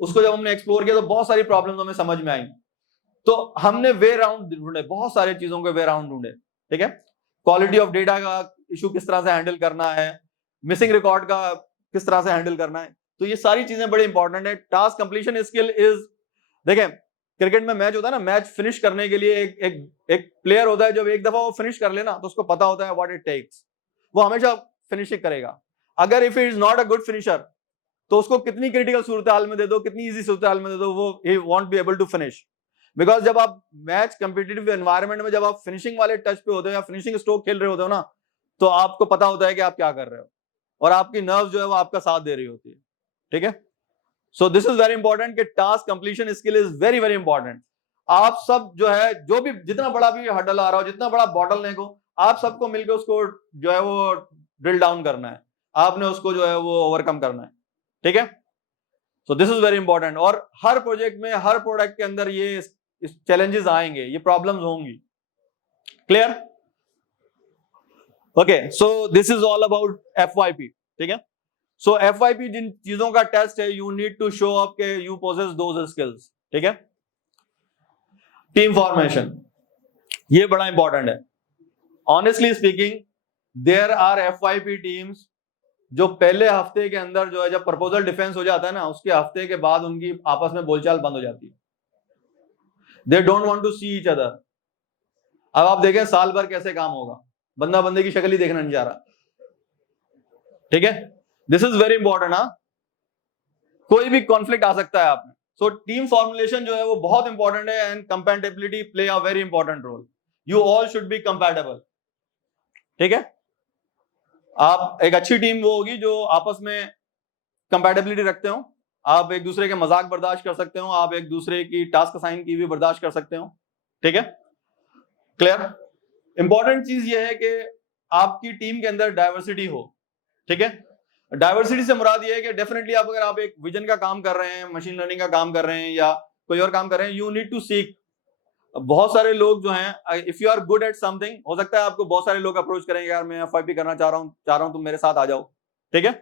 उसको जब हमने एक्सप्लोर किया तो बहुत सारी प्रॉब्लम्स हमें समझ में आई, तो हमने वे राउंड ढूंढे, बहुत सारी चीजों के वे राउंड ढूंढे, ठीक है। क्वालिटी ऑफ डेटा का इशू किस तरह से हैंडल करना है, मिसिंग रिकॉर्ड का किस तरह से हैंडल करना है, तो ये सारी चीजें बड़ी इंपॉर्टेंट है। टास्क कंप्लीशन स्किल इज, देखें क्रिकेट में मैच होता है ना, मैच फिनिश करने के लिए एक प्लेयर होता है, जब एक दफा वो फिनिश कर लेना तो उसको पता होता है व्हाट इट टेक्स, वो हमेशा फिनिशिंग करेगा। अगर if it is not a good finisher तो उसको कितनी क्रिटिकल सूरत हाल में दे दो, कितनी इजी सूरत हाल में दे दो, वो ही won't be able to finish. Because जब आप मैच कम्पिटिटिव एनवायरमेंट में जब आप फिनिशिंग वाले टच पे होते हो या फिनिशिंग स्ट्रोक खेल रहे होते हो ना, तो आपको पता होता है कि आप क्या कर रहे हो और आपकी नर्व जो है वो आपका साथ दे रही होती है, ठीक है। So this is very important कि task completion skill is very very important. आप सब जो है, जो भी जितना बड़ा भी हर्डल आ रहा हो, जितना बड़ा बॉटल नेक हो, आप सबको मिलकर उसको जो है वो ड्रिल डाउन करना है, आपने उसको जो है वो ओवरकम करना है, ठीक है। So this is very important. और हर प्रोजेक्ट में, हर प्रोडक्ट के अंदर ये चैलेंजेस आएंगे, ये प्रॉब्लम्स होंगी, clear. Okay, so this is all about FYP, ठीक है। सो FYP जिन चीजों का टेस्ट है, you need to show up के यू पोजेस दोज स्किल्स, ठीक है। टीम फॉर्मेशन, ये बड़ा इंपॉर्टेंट है। Honestly speaking, there are FYP teams जो पहले हफ्ते के अंदर जो है, जब प्रपोजल डिफेंस हो जाता है ना, उसके हफ्ते के बाद उनकी आपस में बोलचाल बंद हो जाती है। They don't want to see each other. अब आप देखें साल भर कैसे काम होगा, बंदा बंदे की शक्ल ही देखना नहीं जा रहा, ठीक है। This is very important. हाँ, कोई भी कॉन्फ्लिक्ट आ सकता है आप में। सो टीम फॉर्मुलेशन जो है वो बहुत इंपॉर्टेंट है, and compatibility play a very important role. You all should be compatible, ठीक है। आप एक अच्छी टीम वो होगी जो आपस में कंपैटिबिलिटी रखते हो, आप एक दूसरे के मजाक बर्दाश्त कर सकते हो, आप एक दूसरे की टास्क असाइन की भी बर्दाश्त कर सकते हो, ठीक है, क्लियर। इंपॉर्टेंट चीज ये है कि आपकी टीम के अंदर डाइवर्सिटी हो, ठीक है। डाइवर्सिटी से मुराद ये है कि डेफिनेटली आप अगर आप एक विजन का काम कर रहे हैं, मशीन लर्निंग का काम कर रहे हैं या कोई और काम कर रहे हैं, यू नीड टू सीक। बहुत सारे लोग जो हैं, if you are good at something, हो सकता है आपको बहुत सारे लोग अप्रोच करेंगे, यार मैं FYP करना चाह रहा हूं तुम मेरे साथ आ जाओ, ठीक है।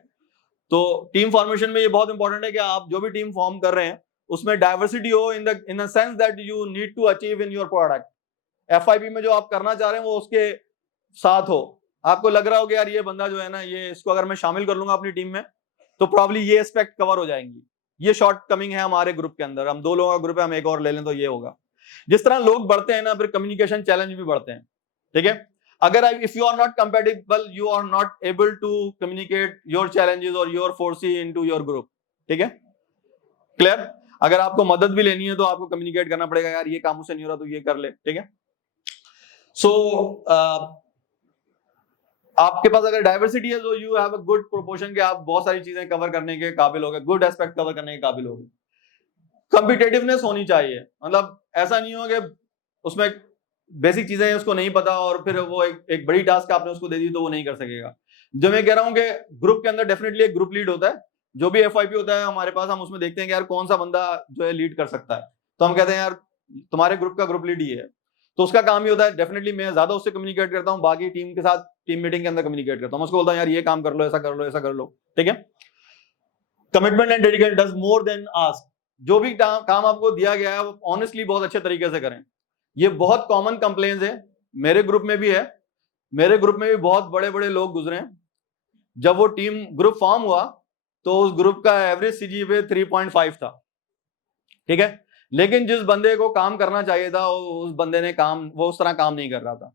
तो टीम फॉर्मेशन में ये बहुत इंपॉर्टेंट है कि आप जो भी टीम फॉर्म कर रहे हैं उसमें डाइवर्सिटी हो, in the sense that you need to achieve in your product. FYP में जो आप करना चाह रहे हैं वो उसके साथ हो, आपको लग रहा हो कि यार ये बंदा जो है ना, ये इसको अगर मैं शामिल कर लूंगा अपनी टीम में तो प्रॉब्ली ये एस्पेक्ट कवर हो जाएंगी। ये शॉर्ट कमिंग है हमारे ग्रुप के अंदर, हम 2 लोगों का ग्रुप है, हम एक और ले लें तो ये होगा। जिस तरह लोग बढ़ते हैं ना, फिर कम्युनिकेशन चैलेंज भी बढ़ते हैं, ठीक है। अगर if you are not compatible, you are not able to communicate your challenges और your forces into your group, ठीक है, क्लियर। अगर आपको मदद भी लेनी है तो आपको कम्युनिकेट करना पड़ेगा, यार ये काम मुझसे नहीं हो रहा तो ये कर ले, ठीक है। सो आपके पास अगर डाइवर्सिटी है तो you have a good proportion के आप बहुत सारी चीजें कवर करने के काबिल हो गए, गुड एस्पेक्ट कवर करने के काबिल हो गए। कॉम्पिटिटिवनेस होनी चाहिए, मतलब ऐसा नहीं हो कि उसमें बेसिक चीजें हैं उसको नहीं पता और फिर वो एक बड़ी टास्क आपने उसको दे दी तो वो नहीं कर सकेगा। जो मैं कह रहा हूं कि ग्रुप के अंदर डेफिनेटली एक ग्रुप लीड होता है, जो भी FYP होता है हमारे पास, हम उसमें देखते हैं कि यार कौन सा बंदा जो है लीड कर सकता है, तो हम कहते हैं यार तुम्हारे ग्रुप का ग्रुप लीड ही है, तो उसका काम ही होता है। डेफिनेटली मैं ज्यादा उससे कम्युनिकेट करता हूँ, बाकी टीम के साथ टीम मीटिंग के अंदर कम्युनिकेट करता हूँ, उसको बोलता हूँ यार ये काम कर लो, ऐसा कर लो, ऐसा कर लो, ठीक है। Commitment and dedication does more than ask, जो भी काम आपको दिया गया है वो ऑनेस्टली बहुत अच्छे तरीके से करें। ये बहुत कॉमन कंप्लेंट्स है, मेरे ग्रुप में भी है, मेरे ग्रुप में भी बहुत बड़े बड़े लोग गुजरे हैं। जब वो टीम ग्रुप फॉर्म हुआ तो उस ग्रुप का एवरेज सीजीपीए 3.5 था, ठीक है, लेकिन जिस बंदे को काम करना चाहिए था उस बंदे ने वो उस तरह काम नहीं कर रहा था,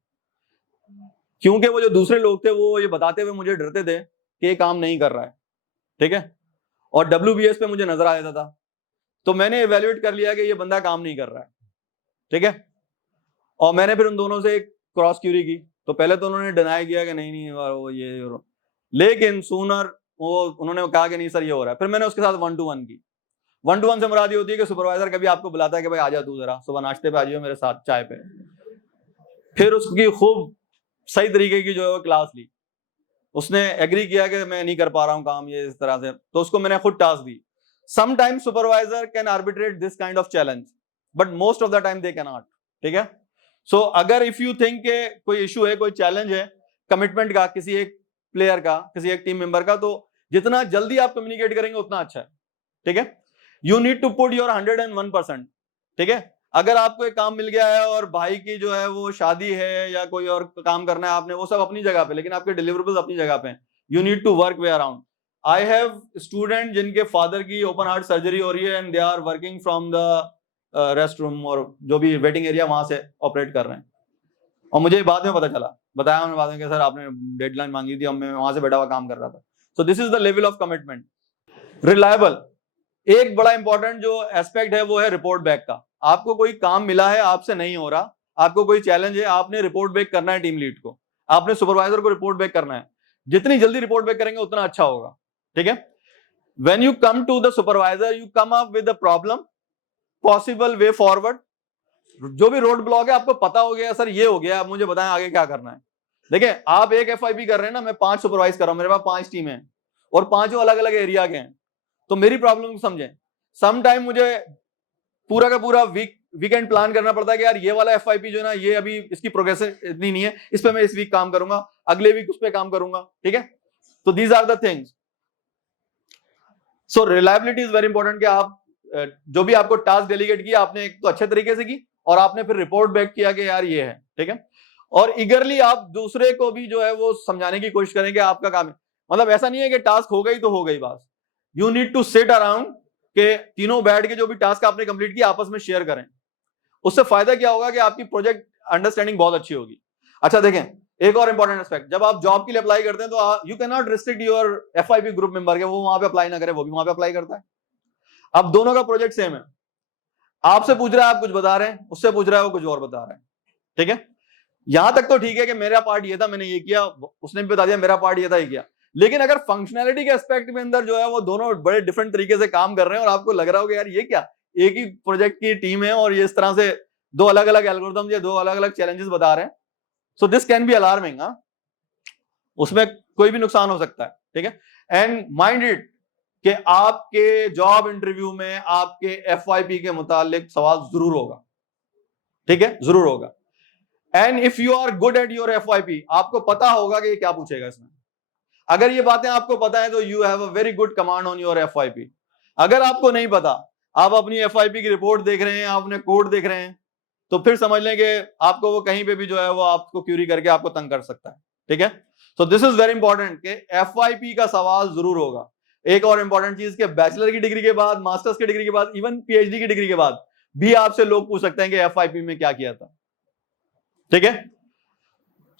क्योंकि वो जो दूसरे लोग थे वो ये बताते हुए मुझे डरते थे कि ये काम नहीं कर रहा है, ठीक है, और WBS पे मुझे नजर आ जाता था, तो मैंने इवेल्युएट कर लिया कि ये बंदा काम नहीं कर रहा है, ठीक है, और मैंने फिर उन दोनों से एक क्रॉस क्यूरी की, तो पहले तो उन्होंने डिनाई किया कि नहीं वो ये, लेकिन सूनर उन्होंने कहा कि नहीं सर ये हो रहा है। फिर मैंने उसके साथ 1-to-1 की। 1-to-1 से मुराद ये होती है कि सुपरवाइजर कभी आपको बुलाता है कि भाई आ जा तू जरा सुबह नाश्ते पे आ जाइयो मेरे साथ चाय पे, फिर उसकी खूब सही तरीके की जो है क्लास ली, उसने एग्री किया कि मैं नहीं कर पा रहा हूं काम ये इस तरह से, तो उसको मैंने खुद टास्क दी। Sometimes supervisor can arbitrate this kind of challenge but most of the time they can not, ठीक है। सो अगर इफ यू थिंक के कोई इशू है, कोई चैलेंज है कमिटमेंट का, किसी एक प्लेयर का, किसी एक टीम मेंबर का, तो जितना जल्दी आप कम्युनिकेट करेंगे उतना अच्छा है, ठीक है। You need to put your 101%, ठीक है। अगर आपको एक काम मिल गया है और भाई की जो है वो शादी है या कोई और काम करना है आपने, वो सब अपनी जगह पे, लेकिन आपके डिलीवरेबल्स अपनी जगह पे, you need to work way around. I have student जिनके फादर की ओपन हार्ट सर्जरी हो रही है and they are working from the rest room और जो भी वेटिंग एरिया वहां से ऑपरेट कर रहे हैं, और मुझे बाद में पता चला, बताया उन्होंने बाद में कि सर आपने डेडलाइन मांगी थी और मैं वहां से बैठा हुआ काम कर रहा था। सो this is the level of commitment. Reliable, एक बड़ा इंपॉर्टेंट जो एस्पेक्ट है वो है रिपोर्ट बैक का। आपको कोई काम मिला है, आपसे नहीं हो रहा, आपको कोई चैलेंज है, आपने रिपोर्ट बैक करना है टीम लीड को, आपने सुपरवाइजर को रिपोर्ट बैक करना है। जितनी जल्दी रिपोर्ट बैक करेंगे उतना अच्छा होगा, ठीक है। When you come to the supervisor you come up with the problem, possible way forward. जो भी रोड ब्लॉक है आपको पता हो गया, सर ये हो गया, आप मुझे बताएं आगे क्या करना है। देखिए आप एक FIP कर रहे हैं ना, मैं 5 सुपरवाइज कर रहा हूं, मेरे पास 5 टीम है और 5 अलग अलग एरिया के हैं, तो मेरी प्रॉब्लम को समझें। सम टाइम मुझे पूरा का पूरा वीकेंड प्लान करना पड़ता है कि यार ये वाला FIP जो है ना, ये अभी इसकी प्रोग्रेस इतनी नहीं है, इस पे मैं इस वीक काम करूंगा, अगले वीक उस पे काम करूंगा, ठीक है। तो these are the things. So reliability is very important कि आप जो भी आपको टास्क डेलीगेट किया आपने एक तो अच्छे तरीके से की और आपने फिर रिपोर्ट बैक किया कि यार ये है, ठीक है। और ईगरली आप दूसरे को भी जो है वो समझाने की कोशिश करें कि आपका काम है, मतलब ऐसा नहीं है कि टास्क हो गई तो हो गई बात। You need to sit around के तीनों बैठ के जो भी टास्क आपने कंप्लीट किया आपस में शेयर करें। उससे फायदा क्या होगा कि आपकी प्रोजेक्ट अंडरस्टैंडिंग बहुत अच्छी होगी। अच्छा देखें एक और इंपॉर्टेंट एस्पेक्ट, जब आप जॉब के लिए अप्लाई करते हैं तो you can not restrict your FIP group member के वो वहां पे अप्लाई ना करे, वो भी वहां पे अप्लाई करता है। अब दोनों का प्रोजेक्ट सेम है, आपसे पूछ रहा है आप कुछ बता रहे हैं, उससे पूछ रहा है वो कुछ और बता रहा है, ठीक है। यहां तक तो ठीक है कि मेरा पार्ट ये था मैंने ये किया, उसने भी बता दिया मेरा पार्ट ये था ये किया। लेकिन अगर फंक्शनैलिटी के एस्पेक्ट में अंदर जो है वो दोनों बड़े डिफरेंट तरीके से काम कर रहे हैं और आपको लग रहा हो कि यार ये क्या, एक ही प्रोजेक्ट की टीम है और ये इस तरह से दो अलग अलग एल्गोरिथम या दो अलग अलग चैलेंजेस बता रहे हैं, so this can be alarming. उसमें कोई भी नुकसान हो सकता है, ठीक है। एंड माइंड इट कि आपके जॉब इंटरव्यू में आपके FYP के मुतालिक सवाल जरूर होगा, ठीक है, जरूर होगा। And if you are good at your FYP आपको पता होगा कि क्या पूछेगा इसमें। अगर ये बातें आपको पता है तो you have a very good command on your FYP। अगर आपको नहीं पता, आप अपनी FYP की रिपोर्ट देख रहे हैं, आपने कोड देख रहे हैं, तो फिर समझ लें कि आपको वो कहीं पे भी जो है वो आपको क्यूरी करके आपको तंग कर सकता है, ठीक है। So this is very important कि FYP का सवाल जरूर होगा। एक और इंपॉर्टेंट चीज के बैचलर की डिग्री के बाद, मास्टर्स की डिग्री के बाद, इवन PhD की डिग्री के बाद भी आपसे लोग पूछ सकते हैं कि FYP में क्या किया था, ठीक है।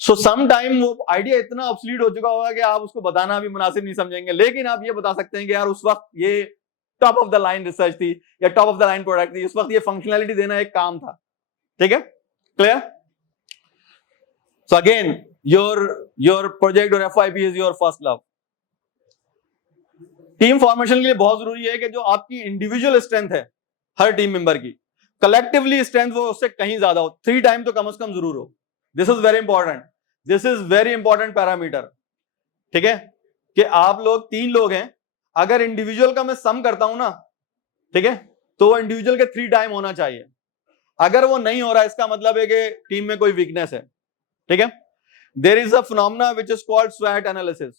सो सम टाइम वो आइडिया इतना ऑब्सोलीट हो चुका होगा कि आप उसको बताना भी मुनासिब नहीं समझेंगे, लेकिन आप ये बता सकते हैं कि यार उस वक्त ये top of the line research थी या top of the line product थी, उस वक्त ये फंक्शनैलिटी देना एक काम था, ठीक है, clear. So again your project और FYP is your first love. Team formation के लिए बहुत जरूरी है कि जो आपकी इंडिविजुअल स्ट्रेंथ है हर टीम मेंबर की, कलेक्टिवली स्ट्रेंथ वो उससे कहीं ज्यादा हो, 3 टाइम तो कम से कम जरूर हो। This is very important, this is very important parameter, ठीक है, कि आप लोग 3 लोग हैं, अगर इंडिविजुअल का मैं सम करता हूं ना, ठीक है, तो इंडिविजुअल के 3 टाइम होना चाहिए। अगर वो नहीं हो रहा इसका मतलब है कि टीम में कोई वीकनेस है, ठीक है। There is a phenomena which is called स्वैट एनालिसिस,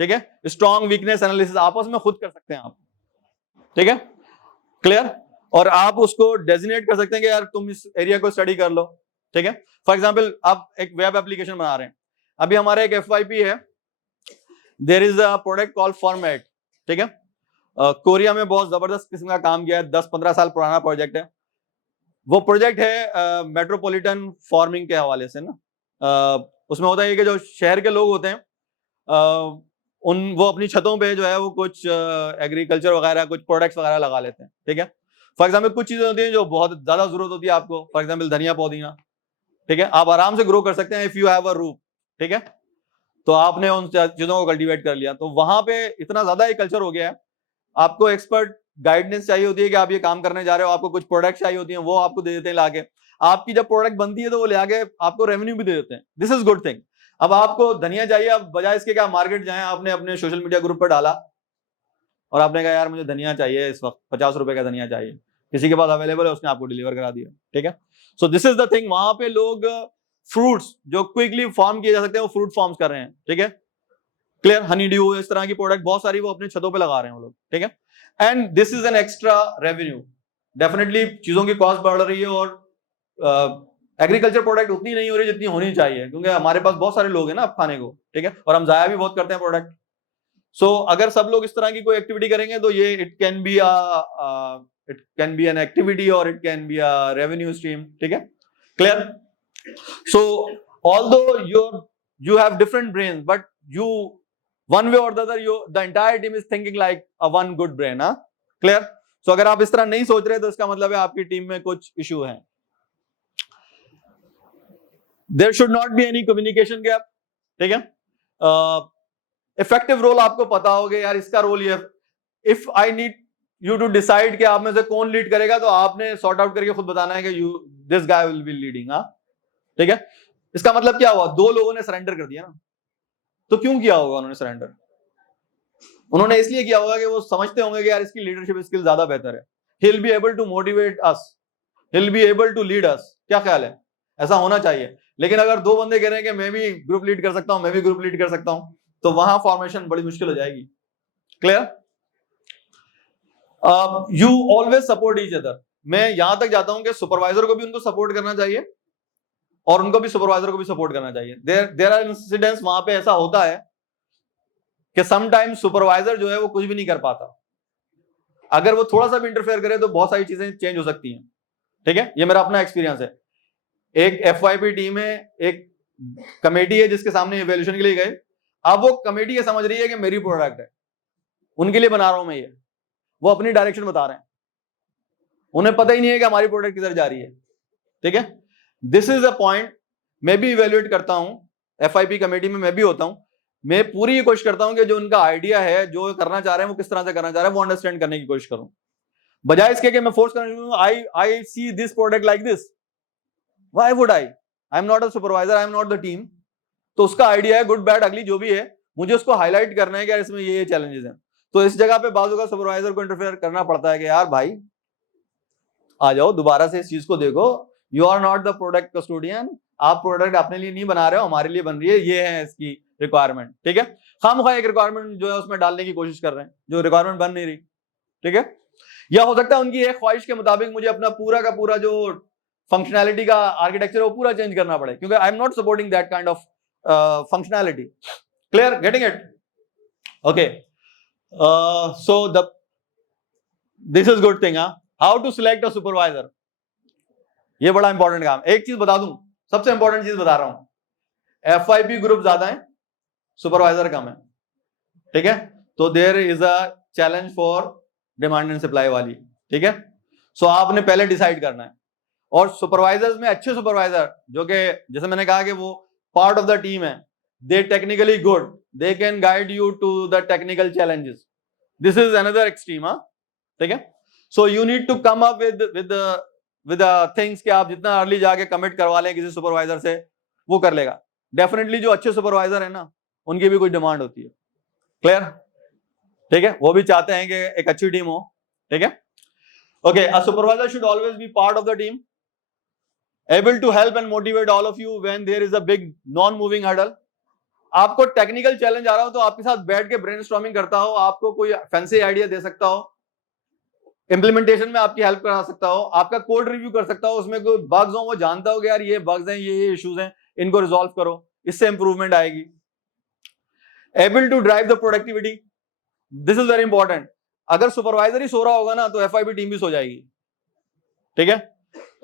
ठीक है, स्ट्रॉन्ग वीकनेस एनालिसिस आपस में खुद कर सकते हैं आप, ठीक है। क्लियर? और आप उसको डेजिग्नेट कर सकते हैं कि यार तुम इस एरिया को स्टडी कर लो, ठीक है? फॉर एग्जाम्पल आप एक वेब एप्लीकेशन बना रहे हैं, अभी हमारा एक FYP है, there is a product called format, ठीक है? कोरिया में बहुत जबरदस्त किस्म का काम किया है, 10-15 साल पुराना प्रोजेक्ट है। वो प्रोजेक्ट है मेट्रोपॉलिटन फार्मिंग के हवाले से ना। उसमें होता है कि जो शहर के लोग होते हैं वो अपनी छतों पे जो है वो कुछ एग्रीकल्चर वगैरह कुछ प्रोडक्ट्स वगैरह लगा लेते हैं, ठीक है? फॉर एग्जाम्पल कुछ चीजें होती हैं जो बहुत ज्यादा जरूरत होती है आपको, फॉर एग्जाम्पल धनिया पुदीना, ठीक है? आप आराम से ग्रो कर सकते हैं if you have a roof, ठीक है? तो आपने उन चीजों को कल्टीवेट कर लिया, तो वहां पे इतना ज्यादा एक कल्चर हो गया है, आपको एक्सपर्ट गाइडेंस चाहिए होती है कि आप ये काम करने जा रहे हो, आपको कुछ प्रोडक्ट चाहिए होती हैं, वो आपको दे देते हैं लाके, आपकी जब प्रोडक्ट बनती है तो वो ले आके आपको रेवेन्यू भी दे देते हैं। This is good thing. अब आपको धनिया चाहिए, अब बजाय इसके क्या मार्केट जाए, आपने अपने सोशल मीडिया ग्रुप पर डाला और आपने कहा यार मुझे धनिया चाहिए, इस वक्त 50 रुपए का धनिया चाहिए, किसी के पास अवेलेबल है, उसने आपको डिलीवर करा दिया, ठीक है? So this is the thing. वहां पे लोग फ्रूट्स जो क्विकली फार्म किए जा सकते हैं वो फ्रूट फार्म्स कर रहे हैं, ठीक है? क्लियर? हनी ड्यू, इस तरह की प्रोडक्ट बहुत सारी वो अपने छतों पे लगा रहे हैं वो लोग, ठीक है? And this is an extra revenue. Definitely चीजों की कॉस्ट बढ़ रही है और एग्रीकल्चर प्रोडक्ट उतनी नहीं हो रही जितनी होनी चाहिए, क्योंकि हमारे पास बहुत सारे लोग हैं ना अब खाने को, ठीक है? और हम जाया भी बहुत करते हैं प्रोडक्ट। सो अगर सब लोग इस तरह की कोई एक्टिविटी करेंगे तो ये it can be an activity और it can be a revenue stream, ठीक है? Clear? So although you have different brains, but you one way or the other the entire team is thinking like a one good brain, huh? Clear? So अगर आप इस तरह नहीं सोच रहे तो इसका मतलब है आपकी टीम में कुछ इशू है। There should not be any communication gap, ठीक है? इफेक्टिव रोल आपको पता होगा यार, इसका रोल ये, if I need you to decide कि आप में से कौन लीड करेगा, तो आपने सॉर्ट आउट करके खुद बताना है कि this guy will be leading, हाँ? ठीक है? इसका मतलब क्या हुआ? दो लोगों ने सरेंडर कर दिया ना, तो क्यों किया होगा उन्होंने सरेंडर? उन्होंने इसलिए किया होगा कि वो समझते होंगे कि यार इसकी लीडरशिप स्किल ज्यादा बेहतर है, he will be able to motivate us, he will be able to lead us. क्या ख्याल है? ऐसा होना चाहिए। लेकिन अगर दो बंदे कह रहे हैं कि मैं भी ग्रुप लीड कर सकता हूं, मैं भी ग्रुप लीड कर सकता हूं, तो वहां फॉर्मेशन बड़ी मुश्किल हो जाएगी। Clear? You always support each other. मैं यहां तक जाता हूं कि सुपरवाइजर को भी उनको सपोर्ट करना चाहिए और उनको भी सुपरवाइजर को भी सपोर्ट करना चाहिए। देयर आर इंसिडेंट्स वहां पे ऐसा होता है कि समटाइम्स सुपरवाइजर जो है वो कुछ भी नहीं कर पाता, अगर वो थोड़ा सा भी इंटरफेयर करे तो बहुत सारी चीजें चेंज हो सकती हैं, ठीक है? ये मेरा अपना एक्सपीरियंस है। एक FYP टीम है, एक कमेटी है जिसके सामने इवैल्यूएशन के लिए गए, अब वो कमेटी ये समझ रही है कि मेरी प्रोडक्ट है, उनके लिए बना रहा हूं मैं ये, वो अपनी डायरेक्शन बता रहे हैं, उन्हें पता ही नहीं है कि हमारी प्रोडक्ट किधर जा रही है, ठीक है? This is a point. मैं भी इवेल्युएट करता हूं, FYP कमेटी में मैं भी होता हूं, मैं पूरी कोशिश करता हूं कि जो उनका आइडिया है, जो करना चाह रहे हैं, वो किस तरह से करना चाह रहे हैं, वो अंडरस्टैंड करने की कोशिश करूं, बजाय इसके कि मैं फोर्स करना, I see this product like this, why would I am not a supervisor, I am not the team. तो उसका आइडिया है, गुड बैड अगली जो भी है, मुझे उसको हाईलाइट करना है कि इसमें ये चैलेंजेस हैं। तो इस जगह पे बाजू का सुपरवाइजर को इंटरफेयर करना पड़ता है कि यार भाई आ जाओ, दोबारा से इस चीज को देखो, you are not the product custodian, आप प्रोडक्ट अपने लिए नहीं बना रहे हो, हमारे लिए बन रही है, ये है इसकी रिक्वायरमेंट, ठीक है? खामखा एक रिक्वायरमेंट जो है उसमें डालने की कोशिश कर रहे हैं जो रिक्वायरमेंट बन नहीं रही, ठीक है? या हो सकता है उनकी एक ख्वाहिश के मुताबिक मुझे अपना पूरा का पूरा जो फंक्शनैलिटी का आर्किटेक्चर है वो पूरा चेंज करना पड़े, क्योंकि I am not supporting that kind of functionality. Clear? Getting it? Okay, so this is good thing. How to select a supervisor, ये बड़ा इंपॉर्टेंट काम। एक चीज बता दूं, सबसे इंपॉर्टेंट चीज बता रहा हूं, FYP ग्रुप ज्यादा है, सुपरवाइजर कम है, ठीक है? तो there is a challenge for demand and supply वाली, ठीक है? सो आपने पहले डिसाइड करना है। और सुपरवाइजर्स में अच्छे सुपरवाइजर जो कि जैसे मैंने कहा कि वो पार्ट ऑफ द टीम है, they technically good, they can guide you to the technical challenges. This is another extreme, ठीक है? So you need to come up with things कि आप जितना अर्ली जाके कमिट करवा लें किसी सुपरवाइजर से, वो कर लेगा। डेफिनेटली जो अच्छे सुपरवाइजर है ना, उनकी भी कुछ डिमांड होती है। क्लियर? ठीक है? वो भी चाहते हैं कि एक अच्छी टीम हो, ठीक है? Okay, a supervisor should always be part of the team, able to help and motivate all of you when there is a big non moving hurdle। आपको टेक्निकल चैलेंज आ रहा हो तो आपके साथ बैठ के ब्रेनस्टॉर्मिंग करता हो, आपको कोई फैंसी आइडिया दे सकता हो, इम्प्लीमेंटेशन में आपकी हेल्प करा सकता हो, आपका कोड रिव्यू कर सकता हो, उसमें कोई बग्स हो वो जानता हो कि यार ये बग्स हैं, ये इश्यूज हैं, इनको रिजॉल्व करो, इससे इंप्रूवमेंट आएगी। Able to drive the productivity, this is very important. अगर सुपरवाइजर ही सो रहा होगा ना तो एफआईपी टीम भी सो जाएगी, ठीक है।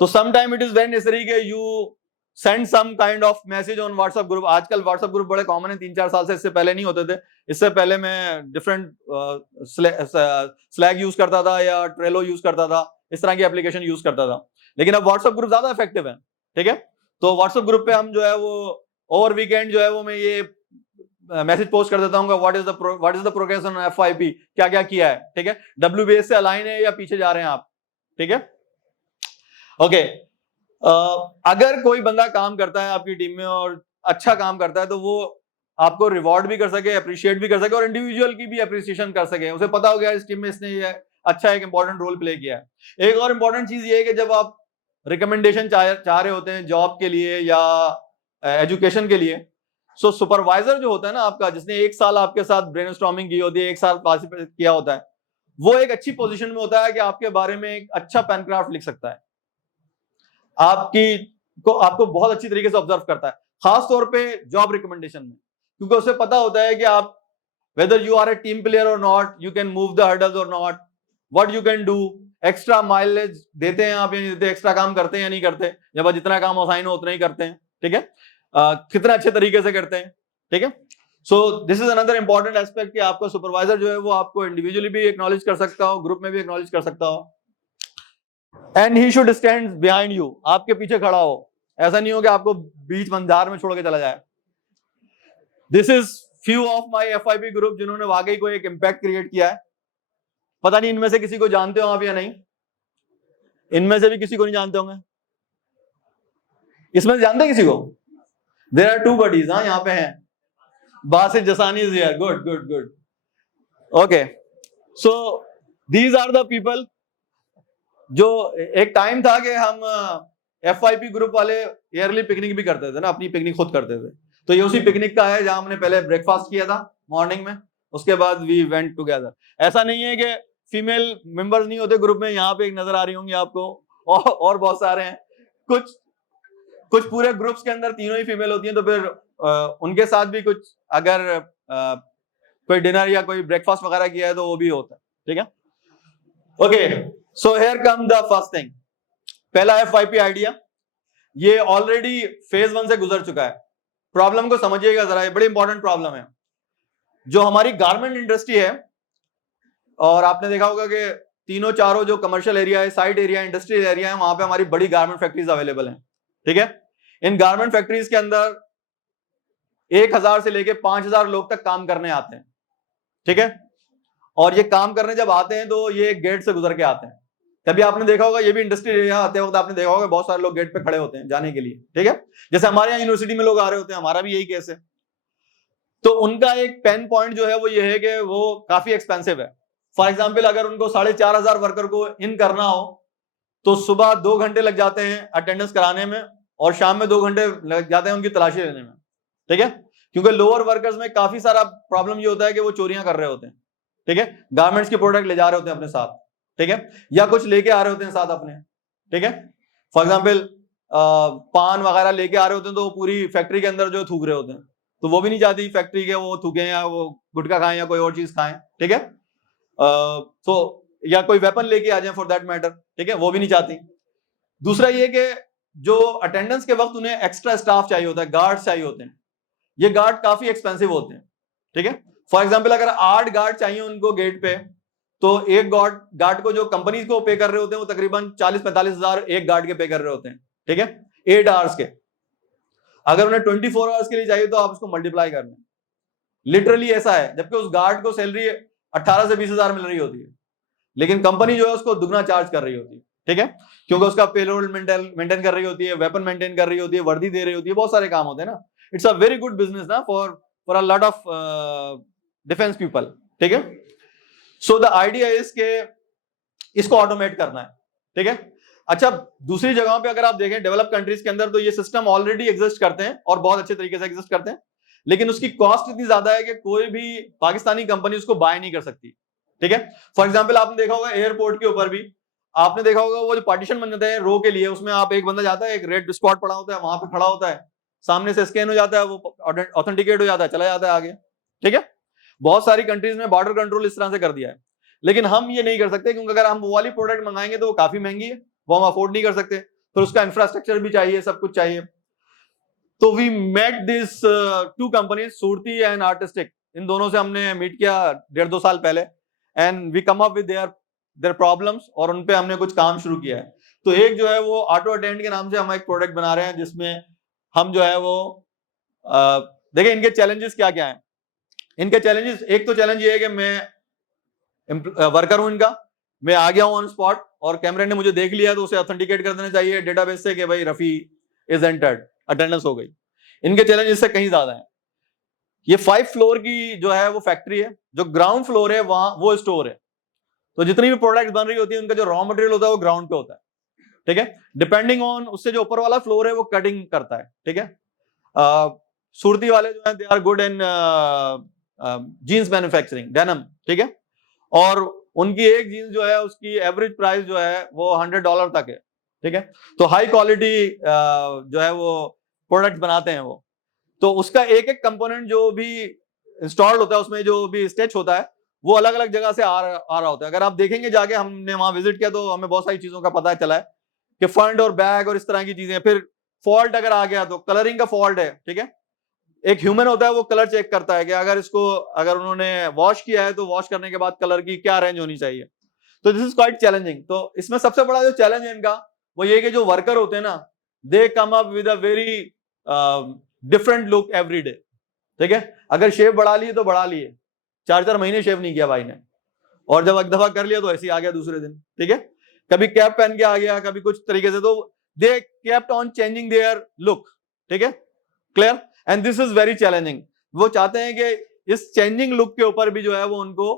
तो some time it is very necessary कि you send some kind of message on WhatsApp group. आजकल व्हाट्सएप ग्रुप बड़े कॉमन है, 3-4 साल से, इससे पहले नहीं होते थे। इससे पहले मैं डिफरेंट स्लैग यूज करता था या ट्रेलो यूज करता था, इस तरह की एप्लीकेशन यूज करता था, लेकिन अब व्हाट्सएप ग्रुप ज्यादा इफेक्टिव है, ठीक है। तो व्हाट्सएप ग्रुप पे हम जो है वो ओवर वीकेंड जो है वो मैं ये मैसेज पोस्ट कर देता हूँ, what is the progress on FIP, क्या क्या किया है, ठीक है, WBS से अलाइन है या पीछे जा रहे हैं आप, ठीक है। ओके, अगर कोई बंदा काम करता है आपकी टीम में और अच्छा काम करता है तो वो आपको रिवॉर्ड भी कर सके, अप्रिशिएट भी कर सके और इंडिविजुअल की भी अप्रिसिएशन कर सके, उसे पता हो गया इस टीम में इसने ये अच्छा एक इंपॉर्टेंट रोल प्ले किया है। एक और इंपॉर्टेंट चीज ये है कि जब आप रिकमेंडेशन चाह रहे होते हैं जॉब के लिए या एजुकेशन के लिए, सो सुपरवाइजर जो होता है ना आपका, जिसने 1 साल आपके साथ ब्रेनस्टॉर्मिंग की होती है, 1 साल पार्टिसिपेट किया होता है, वो एक अच्छी पोजीशन में होता है कि आपके बारे में एक अच्छा पैनक्राफ्ट लिख सकता है, आपको बहुत अच्छी तरीके से ऑब्जर्व करता है, खास तौर पे जॉब रिकमेंडेशन में, क्योंकि उसे पता होता है कि आप whether you are a team player और not, you can move the hurdles और not, what you can do, extra mileage देते हैं आप या नहीं देते, एक्स्ट्रा काम करते हैं या नहीं करते, जब आप जितना काम असाइन हो उतना ही करते हैं, ठीक है, कितना अच्छे तरीके से करते हैं, ठीक है। So this is another important aspect कि आपका सुपरवाइजर जो है वो आपको इंडिविजुअली भी एक्नॉलेज कर सकता हो, ग्रुप में भी एक्नॉलेज कर सकता हो, and he should stand behind you, आपके पीछे खड़ा हो, ऐसा नहीं हो कि आपको बीच मंदार में छोड़ के चला जाए। This is few of my FIP group जिन्होंने वाकई को एक इंपैक्ट क्रिएट किया है। पता नहीं इनमें से किसी को जानते हो आप या नहीं, इनमें से भी किसी को नहीं जानते होंगे, इसमें से जानते हैं किसी को? देयर आर 2 बडीज, हाँ यहाँ पे हैं, Basit Jasani is here, good good good, okay. So these are the people. जो एक टाइम था कि हम एफआईपी ग्रुप वाले ईयरली पिकनिक भी करते थे ना, अपनी पिकनिक खुद करते थे, तो ये उसी पिकनिक का है जहां हमने पहले ब्रेकफास्ट किया था मॉर्निंग में, उसके बाद वी वेंट टुगेदर। ऐसा नहीं है कि फीमेल मेंबर्स नहीं होते ग्रुप में, यहाँ पे एक नजर आ रही होंगी आपको, और बहुत सारे हैं, कुछ पूरे ग्रुप्स के अंदर तीनों ही फीमेल होती हैं, तो फिर उनके साथ भी कुछ अगर कोई डिनर या कोई ब्रेकफास्ट वगैरह किया है तो वो भी होता है, ठीक है। Okay, so here come the first thing, पहला एफआईपी आइडिया, ये ऑलरेडी फेज 1 से गुजर चुका है। प्रॉब्लम को समझिएगा जरा, ये बड़ी इंपॉर्टेंट प्रॉब्लम है। जो हमारी गारमेंट इंडस्ट्री है, और आपने देखा होगा कि तीनों चारों जो कमर्शियल एरिया है, साइड एरिया, इंडस्ट्रियल एरिया है, वहां पे हमारी बड़ी गारमेंट फैक्ट्रीज अवेलेबल हैं, ठीक है। इन गारमेंट फैक्ट्रीज के अंदर 1000 से लेके 5000 लोग तक काम करने आते हैं, ठीक है। और ये काम करने जब आते हैं तो ये गेट से गुजर के आते हैं। कभी आपने देखा होगा, ये भी इंडस्ट्रियल एरिया आते वक्त आपने देखा होगा बहुत सारे लोग गेट पे खड़े होते हैं जाने के लिए, ठीक है। जैसे हमारे यहाँ यूनिवर्सिटी में लोग आ रहे होते हैं, हमारा भी यही केस है। तो उनका एक पेन पॉइंट जो है वो ये है कि वो काफी एक्सपेंसिव है। फॉर एग्जाम्पल, अगर उनको 4500 वर्कर को इन करना हो तो सुबह 2 घंटे लग जाते हैं अटेंडेंस कराने में, और शाम में 2 घंटे लग जाते हैं उनकी तलाशी लेने में, ठीक है। क्योंकि लोअर वर्कर्स में काफी सारा प्रॉब्लम ये होता है कि वो चोरियां कर रहे होते हैं, ठीक है, गारमेंट्स के प्रोडक्ट ले जा रहे होते हैं अपने साथ, ठीक है, या कुछ लेके आ रहे होते हैं साथ अपने, ठीक है। फॉर एग्जाम्पल पान वगैरह लेके आ रहे होते हैं तो वो पूरी फैक्ट्री के अंदर जो थूक रहे होते हैं, तो वो भी नहीं चाहती फैक्ट्री के वो थूकें या वो गुटखा खाएं या कोई और चीज खाएं, ठीक है। तो या कोई वेपन लेके आ जाए फॉर दैट मैटर, ठीक है, वो भी नहीं चाहती। दूसरा ये कि जो अटेंडेंस के वक्त उन्हें एक्स्ट्रा स्टाफ चाहिए होता है, गार्ड चाहिए होते हैं, ये गार्ड काफी एक्सपेंसिव होते हैं, ठीक है। फॉर एग्जाम्पल, अगर 8 गार्ड चाहिए उनको गेट पे, तो एक गार्ड को जो कंपनी को पे कर रहे होते हैं वो तकरीबन 40-45 हजार एक गार्ड के पे कर रहे होते हैं, ठीक है, 8 आवर्स के। अगर उन्हें 24 आवर्स के लिए चाहिए तो आप उसको मल्टीप्लाई कर लें, लिटरली ऐसा है। जबकि उस गार्ड को सैलरी 18 से 20 हजार मिल रही होती है, लेकिन कंपनी जो है उसको दुगना चार्ज कर रही होती है, ठीक है, क्योंकि उसका पेरोल मेंटेन कर रही होती है, वेपन मेंटेन कर रही होती है, वर्दी दे रही होती है, बहुत सारे काम होते हैं ना। It's a very good business ना for a lot of defence people, ठीक है। सो द आइडिया इज के इसको ऑटोमेट करना है, ठीक है। अच्छा, दूसरी जगहों पे अगर आप देखें डेवलप कंट्रीज के अंदर, तो ये सिस्टम ऑलरेडी एग्जिस्ट करते हैं और बहुत अच्छे तरीके से एग्जिस्ट करते हैं, लेकिन उसकी कॉस्ट इतनी ज्यादा है कि कोई भी पाकिस्तानी कंपनी उसको बाय नहीं कर सकती, ठीक है। फॉर एग्जाम्पल आपने देखा होगा एयरपोर्ट के ऊपर भी आपने देखा होगा वो जो पार्टीशन बन जाते हैं रो के लिए, उसमें आप एक बंदा जाता है, एक रेड स्पॉट पड़ा होता है, वहां पे खड़ा होता है, सामने से स्कैन हो जाता है, वो ऑथेंटिकेट हो जाता है, चला जाता है आगे। ठीक है, बहुत सारी कंट्रीज में बॉर्डर कंट्रोल इस तरह से कर दिया है, लेकिन हम ये नहीं कर सकते, क्योंकि अगर हम वो वाली प्रोडक्ट मंगाएंगे तो वो काफी महंगी है, वो हम अफोर्ड नहीं कर सकते, फिर उसका इंफ्रास्ट्रक्चर भी चाहिए, सब कुछ चाहिए। तो we met this two companies, Surati and artistic, इन दोनों से हमने मीट किया 1.5-2 साल पहले, and we come up with their problems, और उनपे हमने कुछ काम शुरू किया है। तो एक जो है वो ऑटो अटेंड के नाम से हम एक प्रोडक्ट बना रहे हैं, जिसमें हम जो है वो देखिए इनके चैलेंजेस क्या क्या है। इनके चैलेंजेस, एक तो चैलेंज ये है कि मैं वर्कर हूं इनका, मैं आ गया हूं ऑन स्पॉट और कैमरे ने मुझे देख लिया तो उसे ऑथेंटिकेट कर देना चाहिए डेटाबेस से कि भाई रफी इज एंटर्ड, अटेंडेंस हो गई। इनके चैलेंज इससे कहीं ज्यादा है। ये 5 फ्लोर की जो है वो फैक्ट्री है, जो ग्राउंड फ्लोर है वहां वो स्टोर है, तो जितनी भी प्रोडक्ट बन रही होती है उनका जो रॉ मटेरियल होता है वो ग्राउंड पे होता है। ठीक है, डिपेंडिंग ऑन उससे जो ऊपर वाला फ्लोर है वो कटिंग करता है। ठीक है, सुरती वाले जो है they are good in jeans manufacturing, denim. ठीक है, और उनकी एक जीन्स जो है उसकी एवरेज प्राइस जो है वो $100 तक है। ठीक है, तो हाई क्वालिटी जो है वो प्रोडक्ट बनाते हैं वो। तो उसका एक एक कंपोनेंट जो भी इंस्टॉल होता है उसमें जो भी स्टेच होता है वो अलग अलग जगह से आ रहा होता है। अगर आप देखेंगे जाके, हमने वहां विजिट किया तो हमें बहुत सारी चीजों का पता चला है कि फ्रंट और बैक और इस तरह की चीजें। फिर फॉल्ट अगर आ गया तो कलरिंग का फॉल्ट है। ठीक है, एक ह्यूमन होता है वो कलर चेक करता है कि अगर उन्होंने वॉश किया है तो वॉश करने के बाद कलर की क्या रेंज होनी चाहिए। तो दिस इज क्वाइट चैलेंजिंग। तो इसमें सबसे बड़ा जो चैलेंज है इनका वो ये कि जो वर्कर होते हैं ना, they come up with a very different look every day. ठीक है, अगर शेव बढ़ा लिए तो बढ़ा लिए, 4-4 महीने शेव नहीं किया भाई ने, और जब एक दफा कर लिया तो ऐसे ही आ गया दूसरे दिन। ठीक है, कभी कैप पहन के आ गया, कभी कुछ तरीके से, तो they kept on changing their look. ठीक है, clear, and this is very challenging. वो चाहते हैं कि इस चेंजिंग लुक के ऊपर भी जो है वो उनको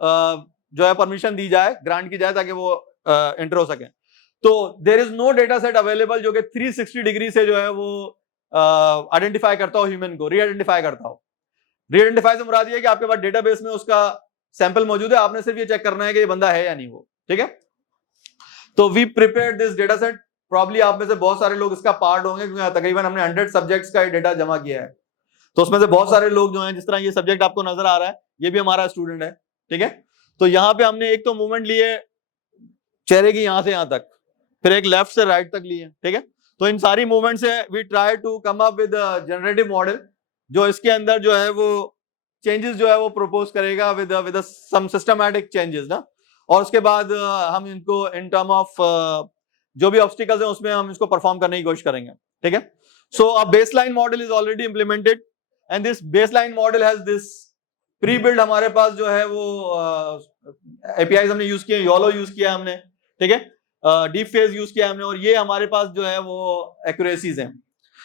जो है परमिशन दी जाए, ग्रांट की जाए, ताकि वो एंटर हो सके। तो there is no data set available जो कि 360 डिग्री से जो है वो आइडेंटिफाई करता हो ह्यूमन को, री आइडेंटिफाई करता हो। री आइडेंटिफाई से मुराद ये है कि आपके पास डेटाबेस में उसका सैंपल मौजूद है, आपने सिर्फ ये चेक करना है कि ये बंदा है या नहीं वो। ठीक है, तो we prepared this data set. Probably आप में से बहुत सारे लोग इसका पार्ट होंगे, क्योंकि तकरीबन हमने 100 सब्जेक्ट्स का डेटा जमा किया है। तो उसमें से बहुत सारे लोग जो हैं, जिस तरह ये सब्जेक्ट आपको नजर आ रहा है, ये भी हमारा स्टूडेंट है। ठीक है, तो यहाँ पे हमने एक तो मूवमेंट लिए चेहरे की यहां से यहां तक, फिर एक लेफ्ट से राइट तक लिए। ठीक है, तो इन सारी मूवमेंट से we try to come up with generative model, जो इसके अंदर जो है वो चेंजेस जो है वो प्रपोज करेगा विद सम सिस्टमैटिक चेंजेस ना। और उसके बाद हम इनको इन टर्म ऑफ जो भी ऑब्स्टिकल्स हैं उसमें हम इसको परफॉर्म करने की कोशिश करेंगे। ठीक है, so a baseline model is already implemented, and this baseline model has this pre build, हमारे पास जो है वो एपीआईज हमने यूज किए, योलो यूज किया हमने। ठीक है, डीप फेज यूज किया हमने, और ये हमारे पास जो है वो एक्यूरेसीज हैं।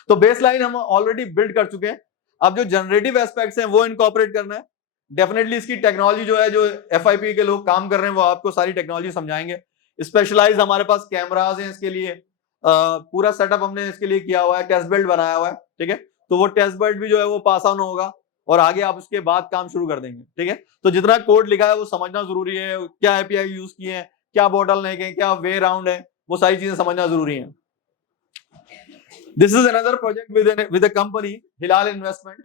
तो बेसलाइन हम ऑलरेडी बिल्ड कर चुके हैं। अब जो जनरेटिव एस्पेक्ट्स हैं वो इनकॉर्पोरेट करना है। डेफिनेटली इसकी टेक्नोलॉजी जो है, जो एफआईपी के लोग काम कर रहे हैं वो आपको सारी टेक्नोलॉजी समझाएंगे। स्पेशलाइज हमारे पास कैमराज हैं इसके लिए, पूरा सेटअप हमने इसके लिए किया हुआ है, टेस्ट बेल्ट बनाया हुआ है। ठीक है, तो वो टेस्ट बेल्ट भी जो है वो पास ऑन होगा, और आगे आप उसके बाद काम शुरू कर देंगे। ठीक है, तो जितना कोड लिखा है वो समझना जरूरी है, क्या एपीआई यूज किए हैं, क्या बॉटल नेक है, क्या वे राउंड है, वो सारी चीजें समझना जरूरी है। This is another project with a company Hilal investment.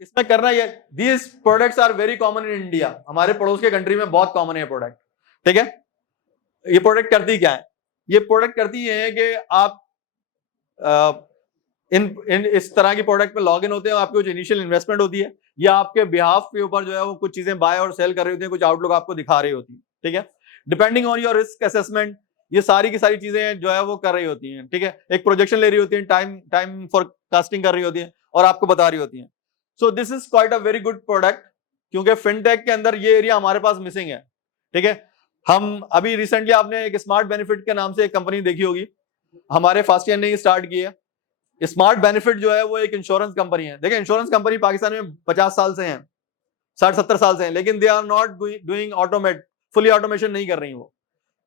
इसमें करना ये, these products are very common in India, हमारे पड़ोस के कंट्री में बहुत कॉमन है ये प्रोडक्ट। ठीक है, ये प्रोडक्ट करती क्या है? ये प्रोडक्ट करती है कि आप इन इस तरह की प्रोडक्ट पे लॉग इन होते हैं, आपकी जो इनिशियल इन्वेस्टमेंट होती है, या आपके बिहाफ के ऊपर जो है वो कुछ चीजें बाय और सेल कर रही होती है, कुछ आउटलुक आपको दिखा रही होती है। ठीक है, depending on your risk assessment, ये सारी की सारी चीजें जो है वो कर रही होती हैं। ठीक है, एक प्रोजेक्शन ले रही होती है, टाइम फॉरकास्टिंग कर रही होती है, और आपको बता रही होती है। So this is quite a very good product, क्योंकि फिनटेक के अंदर ये एरिया हमारे पास मिसिंग है। ठीक है, हम अभी रिसेंटली आपने एक स्मार्ट बेनिफिट के नाम से एक कंपनी देखी होगी, हमारे फर्स्ट ईयर ने स्टार्ट की है। स्मार्ट बेनिफिट जो है वो एक इंश्योरेंस कंपनी है। देखिए, इंश्योरेंस कंपनी पाकिस्तान में 50 साल से हैं, 60-70 साल से हैं, लेकिन they are not doing automate, fully automation नहीं कर रही वो।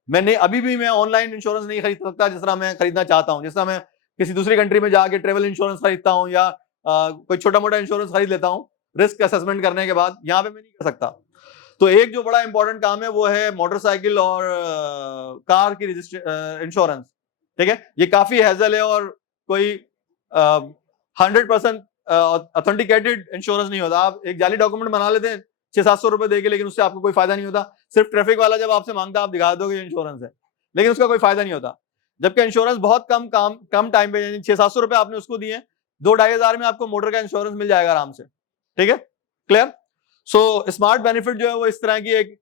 मैंने अभी भी मैं ऑनलाइन इंश्योरेंस नहीं खरीद सकता जिस तरह मैं खरीदना चाहता हूं। जिस तरह मैं किसी दूसरी कंट्री में जाके ट्रेवल इंश्योरेंस खरीदता हूं, या कोई छोटा मोटा इंश्योरेंस खरीद लेता हूं रिस्क असेसमेंट करने के बाद, यहां पे मैं नहीं कर सकता। तो एक जो बड़ा इंपॉर्टेंट काम है वो है मोटरसाइकिल और कार की इंश्योरेंस, ठीक है। ये काफी हैजल है और कोई 100% ऑथेंटिकेटेड इंश्योरेंस नहीं होता। आप एक जाली डॉक्यूमेंट बना लेते हैं 600-700 रुपए देके, लेकिन उससे आपको कोई फायदा नहीं होता। सिर्फ ट्रैफिक वाला जब आपसे मांगता है आप दिखा दोगे इंश्योरेंस है, लेकिन उसका कोई फायदा नहीं होता। जबकि इंश्योरेंस बहुत कम टाइम पे, 600-700 रुपए आपने उसको दिए, 2-2.5 हजार में आपको मोटर का इंश्योरेंस मिल जाएगा आराम से, ठीक है, क्लियर। सो स्मार्ट बेनिफिट जो है वो इस तरह की एक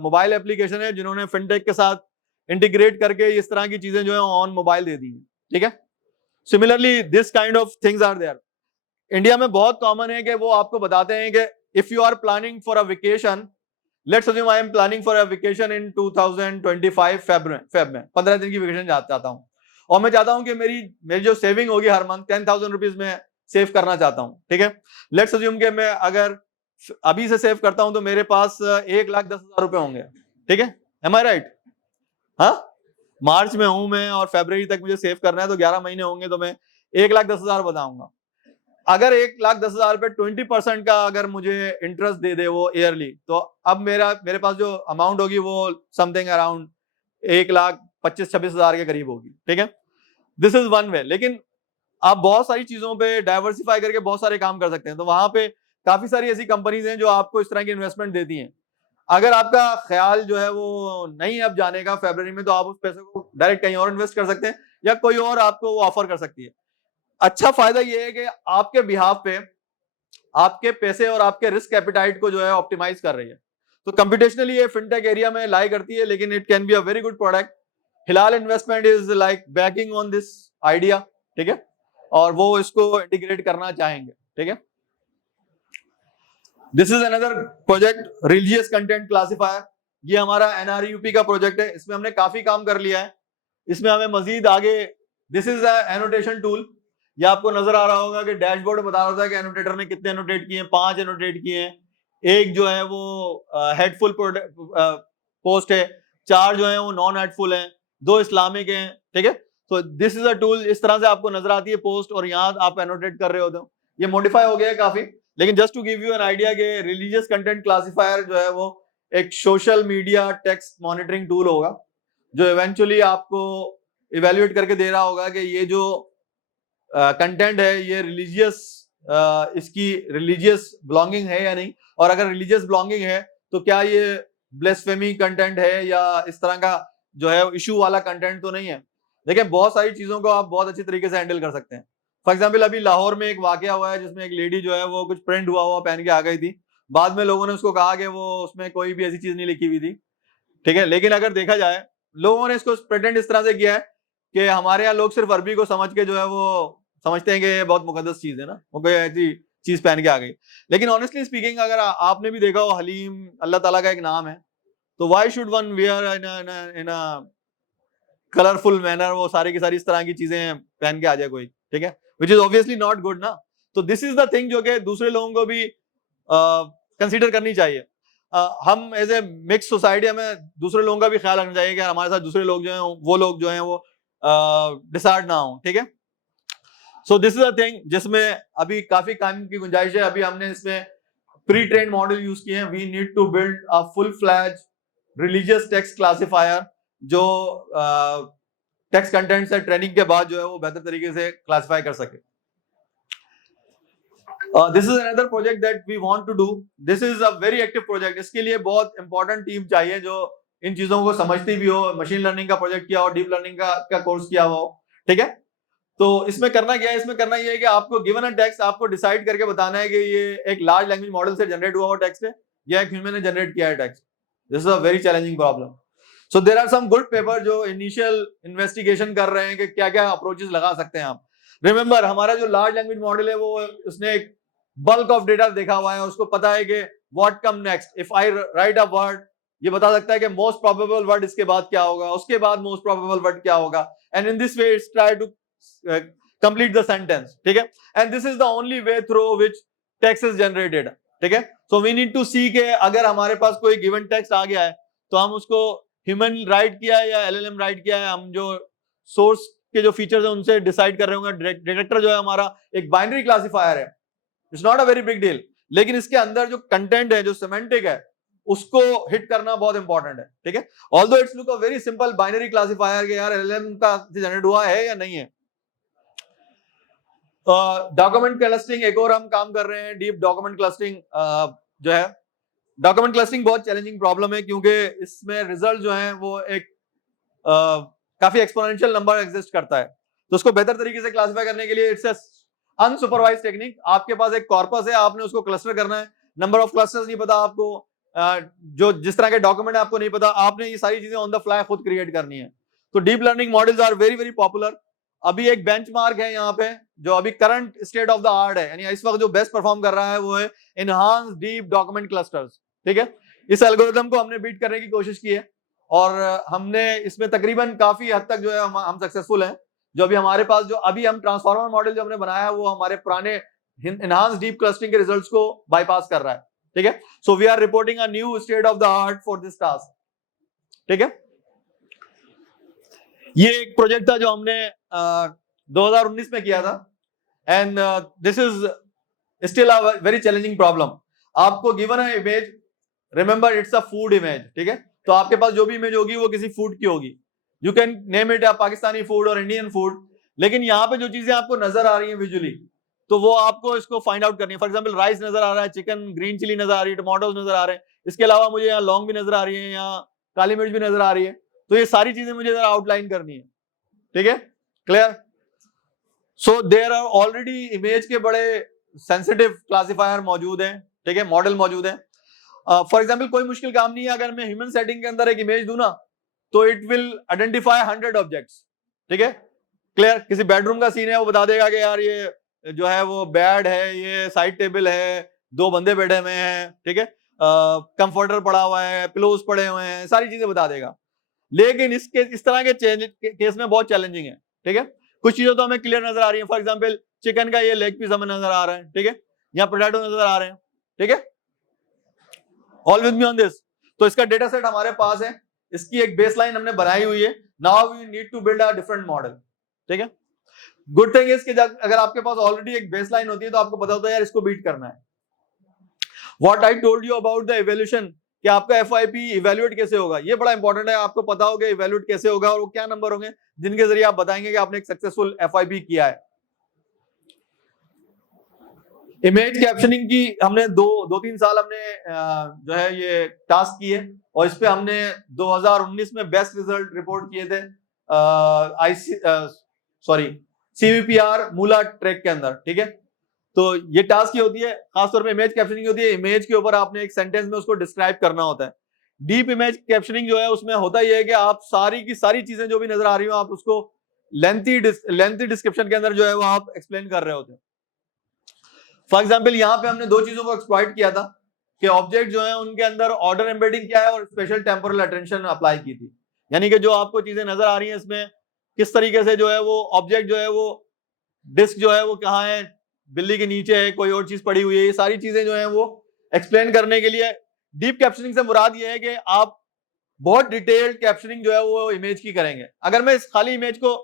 मोबाइल एप्लीकेशन है जिन्होंने फिनटेक के साथ इंटीग्रेट करके इस तरह की चीजें जो है ऑन मोबाइल दे दी है, ठीक है। Similarly this kind of things are there. India में बहुत कॉमन है कि वो आपको बताते हैं कि if you are planning for a vacation, let's assume I am planning for a vacation in 2025 Feb में 15 दिन की वेकेशन चाहता हूं, और मैं चाहता हूं कि मेरी जो सेविंग होगी हर मंथ 10,000 रुपीज में सेव करना चाहता हूं, ठीक है। लेट्स अज्यूम कि मैं अगर अभी से सेव करता हूं तो मेरे पास 1,10,000 रुपए होंगे, ठीक है, एम आई राइट। हाँ, मार्च में हूं मैं और फरवरी तक मुझे सेव करना है, तो 11 महीने होंगे, तो मैं 1,10,000 बताऊंगा। अगर 1,10,000 पे 20% का अगर मुझे इंटरेस्ट दे दे वो ईयरली, तो अब मेरे पास जो अमाउंट होगी वो समथिंग अराउंड 1,25,000-26,000 के करीब होगी, ठीक है। This is one way. लेकिन आप बहुत सारी चीजों पे डाइवर्सिफाई करके बहुत सारे काम कर सकते हैं, तो वहां पे काफी सारी ऐसी कंपनीज हैं जो आपको इस तरह की इन्वेस्टमेंट देती हैं। अगर आपका ख्याल जो है वो नहीं अब जाने का फरवरी में, तो आप उस पैसे को डायरेक्ट कहीं और इन्वेस्ट कर सकते हैं, या कोई और आपको वो ऑफर कर सकती है। अच्छा फायदा ये है कि आपके बिहाफ पे आपके पैसे और आपके रिस्क एपिटाइट को जो है ऑप्टिमाइज कर रही है। तो कंप्यूटेशनली ये फिनटेक एरिया में लाई करती है, लेकिन it can be a very good product. Hilal investment is like banking on this idea, ठीक है, और वो इसको इंटीग्रेट करना चाहेंगे, ठीक है। This is another project, religious content classifier. ये हमारा एनआरयूपी का प्रोजेक्ट है, इसमें हमने काफी काम कर लिया है। इसमें हमें मजीद आगे, दिस इज एनोटेशन टूल। ये आपको नजर आ रहा होगा कि डैशबोर्ड बता रहा था कि एनोटेटर ने कितने एनोटेट किए हैं, 5 एनोटेट किए हैं। एक जो है वो हेडफुल पोस्ट है, 4 जो है वो नॉन हेडफुल हैं, 2 इस्लामिक हैं, ठीक है। तो दिस इज अ टूल, इस तरह से आपको नजर आती है पोस्ट, और यहाँ आप एनोटेट कर रहे होते हो। ये मॉडिफाई हो गया है काफी, लेकिन just to give you an idea कि रिलीजियस कंटेंट क्लासिफायर जो है वो एक social media text monitoring tool होगा, जो इवेंचुअली आपको इवेल्युएट करके दे रहा होगा कि ये जो कंटेंट है ये रिलीजियस, इसकी रिलीजियस बिलोंगिंग है या नहीं, और अगर रिलीजियस बिलोंगिंग है तो क्या ये ब्लेस्फेमी कंटेंट है या इस तरह का जो है इशू वाला कंटेंट तो नहीं है। देखिए बहुत सारी चीजों को आप बहुत अच्छी तरीके से हैंडल कर सकते हैं। फॉर एग्जाम्पल अभी लाहौर में एक वाकया हुआ है जिसमें एक लेडी जो है वो कुछ प्रिंट हुआ पहन के आ गई थी। बाद में लोगों ने उसको कहा कि वो उसमें कोई भी ऐसी चीज नहीं लिखी हुई थी, ठीक है। लेकिन अगर देखा जाए लोगों ने इसको प्रेटेंड इस तरह से किया है कि हमारे यहाँ लोग सिर्फ अरबी को समझ के जो है वो समझते हैं कि ये बहुत मुकद्दस चीज है ना, वो कोई ऐसी चीज पहन के आ गई। लेकिन ऑनेस्टली स्पीकिंग अगर आपने भी देखा हो हलीम अल्लाह ताला का एक नाम है, तो why should one wear in a colourful manner, वो सारी की सारी इस तरह की चीजें पहन के आ जाए कोई, ठीक है, which is obviously not good ना। तो दिस इज द थिंग जो कि दूसरे लोगों को भी कंसीडर करनी चाहिए। हम एज ए मिक्स सोसाइटी हमें दूसरे लोगों का भी ख्याल रखना चाहिए कि हमारे साथ दूसरे लोग जो हैं वो लोग जो हैं वो डिसऑर्ड ना हो, ठीक है। So this is a thing जिसमें अभी काफी काम की गुंजाइश है। अभी हमने इसमें प्री ट्रेन मॉडल यूज किए हैं। We need to build a full fledged religious text classifier जो टेक्स्ट कंटेंट से ट्रेनिंग के बाद जो है वो बेहतर तरीके से क्लासिफाई कर सके। This is another project that we want to do. This is a very active project. इसके लिए बहुत इंपॉर्टेंट टीम चाहिए जो इन चीजों को समझती भी हो, मशीन लर्निंग का प्रोजेक्ट किया हो, डीप लर्निंग का कोर्स किया हुआ हो, ठीक है। तो इसमें करना क्या है, इसमें करना ये है कि आपको गिवन अ टेक्स्ट आपको डिसाइड करके बताना है कि ये एक लार्ज लैंग्वेज मॉडल से जनरेट हुआ हुआ टेक्स्ट है या एक ह्यूमन ने जनरेट किया है text. This is a very challenging problem. So there are some good paper जो इनिशियल इन्वेस्टिगेशन कर रहे हैं कि क्या क्या अप्रोचेस लगा सकते हैं आप। रिमेंबर हमारा जो लार्ज लैंग्वेज मॉडल है वो उसने एक बल्क ऑफ डेटा देखा हुआ है, उसको पता है कि what come next. If I right a word, ये बता सकता है कि मोस्ट प्रोबेबल वर्ड इसके बाद क्या होगा, उसके बाद मोस्ट प्रोबेबल वर्ड क्या होगा, and in this way it's try to complete the sentence, ठीक है। and this is the only way through which text is generated, ठीक है। so we need to see के अगर हमारे पास कोई given text आ गया है तो हम उसको human write किया है या LLM write किया है, हम जो source के जो फीचर्स हैं उनसे डिसाइड कर रहे होंगे। डिटेक्टर जो है हमारा एक बाइनरी क्लासिफायर है, it's not a very big deal, लेकिन इसके अंदर जो कंटेंट है, जो सेमेंटिक है, उसको हिट करना बहुत इंपॉर्टेंट है, ठीक है। Although it's look a very simple binary classifier के यार एलएलएम का जनरेट हुआ है या नहीं है। डॉक्यूमेंट क्लस्टरिंग एक और हम काम कर रहे हैं, डीप डॉक्यूमेंट क्लस्टरिंग जो है। डॉक्यूमेंट क्लस्टरिंग बहुत चैलेंजिंग प्रॉब्लम है क्योंकि इसमें रिजल्ट जो है वो एक काफी एक्सपोनेंशियल नंबर एग्जिस्ट करता है, तो उसको बेहतर तरीके से क्लासिफाई करने के लिए इट्स अनसुपरवाइज्ड टेक्निक। आपके पास एक कॉर्पस है, आपने उसको क्लस्टर करना है, नंबर ऑफ क्लस्टर्स नहीं पता आपको, जो जिस तरह के डॉक्यूमेंट आपको नहीं पता, आपने ये सारी चीजें ऑन द फ्लाई खुद क्रिएट करनी है। तो deep learning models are very very popular. अभी एक बेंचमार्क है यहाँ पे जो अभी current state of the art है, यानी इस वक्त जो बेस्ट परफॉर्म कर रहा है वो है एनहांस डीप डॉक्यूमेंट क्लस्टर्स, ठीक है। इस एल्गोरिथम को हमने बीट करने की कोशिश की है और हमने इसमें तकरीबन काफी हद तक जो है हम सक्सेसफुल हैं। जो अभी हमारे पास जो अभी हम ट्रांसफॉर्मर मॉडल जो हमने बनाया है वो हमारे पुराने एनहांस डीप क्लस्टरिंग के रिजल्ट्स को बाईपास कर रहा है, ठीक है। So we are reporting a new state of the art for this task, ठीक है। ये एक प्रोजेक्ट था जो हमने 2019 में किया था and this is still a very challenging problem. आपको गिवन है image, remember it's a food image, ठीक है। तो आपके पास जो भी इमेज होगी वो किसी फूड की होगी, you can name it Pakistani food और इंडियन फूड, लेकिन यहाँ पे जो चीजें आपको नजर आ रही हैं विजुअली, तो वो आपको इसको फाइंड आउट करनी है। फॉर एग्जांपल राइस नजर आ रहा है, चिकन ग्रीन चिली नजर आ रही है, टमाटोज नजर आ रहे हैं, इसके अलावा मुझे यहाँ लौंग भी नजर आ रही है, यहाँ काली मिर्च भी नजर आ रही है, तो ये सारी चीजें मुझे जरा आउटलाइन करनी है, ठीक है, clear. So there are already image के बड़े सेंसिटिव क्लासिफायर मौजूद हैं, ठीक है, मॉडल मौजूद है। फॉर एग्जाम्पल कोई मुश्किल काम नहीं है, अगर मैं ह्यूमन सेटिंग के अंदर एक इमेज दूं ना तो इट विल आइडेंटिफाई 100 ऑब्जेक्ट्स, ठीक है, क्लियर। किसी बेडरूम का सीन है, वो बता देगा कि यार ये जो है वो बेड है, ये साइड टेबल है, 2 बंदे बैठे हुए हैं, ठीक है, कंफर्टर पड़ा हुआ है, पिलोज पड़े हुए हैं, सारी चीजें बता देगा। लेकिन इस तरह के केस में बहुत चैलेंजिंग है, ठीक है। कुछ चीजें तो हमें क्लियर नजर आ रही है, फॉर एग्जाम्पल चिकन का ये लेग पीस हमें नजर आ रहा है, ठीक है, यहाँ पोटैटो नजर आ रहे हैं, ठीक है, all with me on this. तो इसका डेटा सेट हमारे पास है, इसकी एक बेसलाइन हमने बनाई हुई है, now we need to build a different model, ठीक है। गुड थिंग इज कि अगर आपके पास ऑलरेडी एक बेसलाइन होती है तो आपको पता होता है यार इसको बीट करना है। What I told you about the evaluation कि आपका एफआईपी इवैल्यूएट कैसे होगा, ये बड़ा इंपॉर्टेंट है, आपको पता होगा इवैल्यूएट कैसे होगा और वो क्या नंबर होंगे जिनके जरिए आप बताएंगे कि आपने एक सक्सेसफुल एफआईपी किया है। इमेज कैप्शनिंग की हमने दो तीन साल हमने जो है ये टास्क की है और इस पे हमने 2019 में बेस्ट रिजल्ट रिपोर्ट किए थे सीवीपीआर मूला ट्रैक के अंदर, ठीक है। तो ये टास्क ये होती है, खासतौर पे इमेज कैप्शनिंग होती है, इमेज के ऊपर आपने एक सेंटेंस में उसको डिस्क्राइब करना होता है। डीप इमेज कैप्शनिंग जो है उसमें होता ये है कि आप सारी की सारी चीजें जो भी नजर आ रही हो आप उसको लेंथी डिस्क्रिप्शन के अंदर जो है वो आप एक्सप्लेन कर रहे होते हैं। फॉर एग्जाम्पल यहाँ पे हमने 2 चीजों को एक्सप्लॉइट किया था कि ऑब्जेक्ट जो है उनके अंदर ऑर्डर एम्बेडिंग क्या है और स्पेशल टेम्पोरल अटेंशन अप्लाई की थी, यानी कि जो आपको चीजें नजर आ रही हैं इसमें किस तरीके से जो है वो ऑब्जेक्ट जो है वो डिस्क जो है वो कहाँ है, बिल्ली के नीचे है, कोई और चीज पड़ी हुई है, ये सारी चीजें जो है वो एक्सप्लेन करने के लिए डीप कैप्शनिंग से मुराद ये है कि आप बहुत डिटेल्ड कैप्शनिंग जो है वो इमेज की करेंगे। अगर मैं इस खाली इमेज को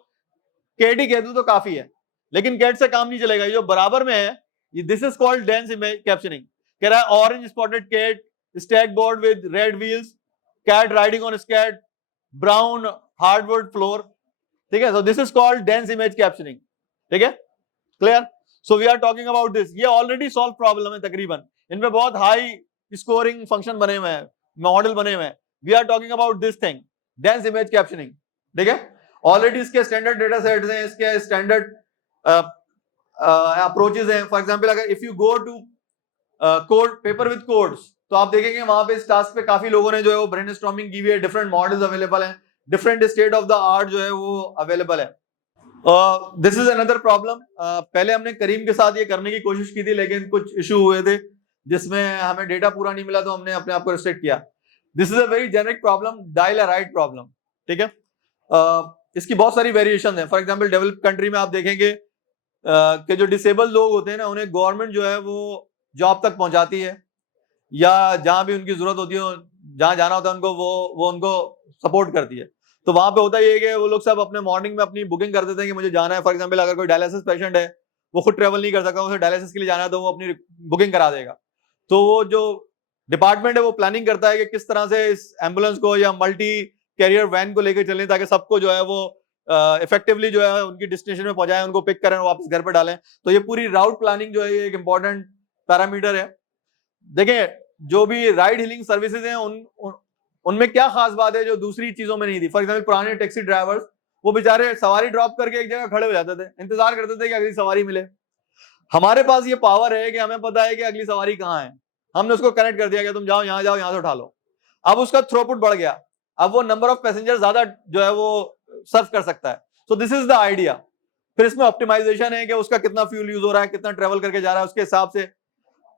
कैट ही कह दूं तो काफी है, लेकिन कैट से काम नहीं चलेगा, ये जो बराबर में है this is called dense image captioning. कह रहा है orange spotted cat, skateboard with red wheels, cat riding on skate, brown hardwood floor, ठीक है। So this is called dense image captioning, ठीक है, clear. So we are talking about this, ये already solve problem है तकरीबन, इनमें बहुत high scoring function बने हुए हैं, मॉडल बने हुए हैं। We are talking about this thing, dense image captioning, ठीक है। ऑलरेडी इसके स्टैंडर्ड डेटा सेट्स हैं, इसके स्टैंडर्ड अप्रोचेस हैं। फॉर एग्जांपल अगर if you go to code paper with codes तो आप देखेंगे वहां पे इस टास्क पे काफी लोगों ने जो है वो ब्रेनस्टॉर्मिंग की हुई है, डिफरेंट मॉडल्स अवेलेबल हैं, different state of the art जो है वो अवेलेबल है। दिस इज अनदर प्रॉब्लम, पहले हमने करीम के साथ ये करने की कोशिश की थी लेकिन कुछ इशू हुए थे जिसमें हमें डेटा पूरा नहीं मिला तो हमने अपने आप को रिस्ट्रिक्ट किया। This is a very generic problem, dial a right problem, ठीक है। इसकी बहुत सारी वेरिएशन है। फॉर एग्जांपल डेवलप्ड कंट्री में आप देखेंगे कि जो डिसेबल लोग होते हैं ना उन्हें गवर्नमेंट जो है वो जॉब तक पहुंचाती है या जहां भी उनकी जरूरत होती है, जहां जाना होता है उनको वो उनको सपोर्ट करती है। तो वहां पे होता है कि वो लोग सब अपने मॉर्निंग में अपनी बुकिंग कर देते हैं कि मुझे जाना है। फॉर एग्जांपल अगर कोई डायलिसिस पेशेंट है वो खुद ट्रेवल नहीं कर सकता, उसे डायलिसिस के लिए जाना है तो वो अपनी बुकिंग करा देगा। तो वो जो डिपार्टमेंट है वो प्लानिंग करता है कि किस तरह से इस एम्बुलेंस को या मल्टी कैरियर वैन को लेकर चलें ताकि सबको जो है वो इफेक्टिवली जो है उनकी डेस्टिनेशन में पहुंचाएं, उनको पिक करें और वापस घर पर डालें। तो ये पूरी राउट प्लानिंग जो है ये एक इंपॉर्टेंट पैरामीटर है। देखें जो भी राइड हीलिंग सर्विसेज हैं उनमें क्या खास बात है जो दूसरी चीजों में नहीं थी। फॉर एग्जाम्पल पुराने टैक्सी ड्राइवर्स वो बेचारे सवारी ड्रॉप करके एक जगह खड़े हो जाते थे, इंतजार करते थे कि अगली सवारी मिले। हमारे पास ये पावर है कि हमें पता है कि अगली सवारी कहाँ है, हमने उसको कनेक्ट कर दिया कि तुम जाओ, यहां से उठा लो। अब उसका थ्रोपुट बढ़ गया, अब वो नंबर ऑफ पैसेंजर ज्यादा जो है वो सर्व कर सकता है। So this is the idea. फिर इसमें ऑप्टिमाइजेशन है कि उसका कितना फ्यूल यूज हो रहा है, कितना ट्रेवल करके जा रहा है, उसके हिसाब से।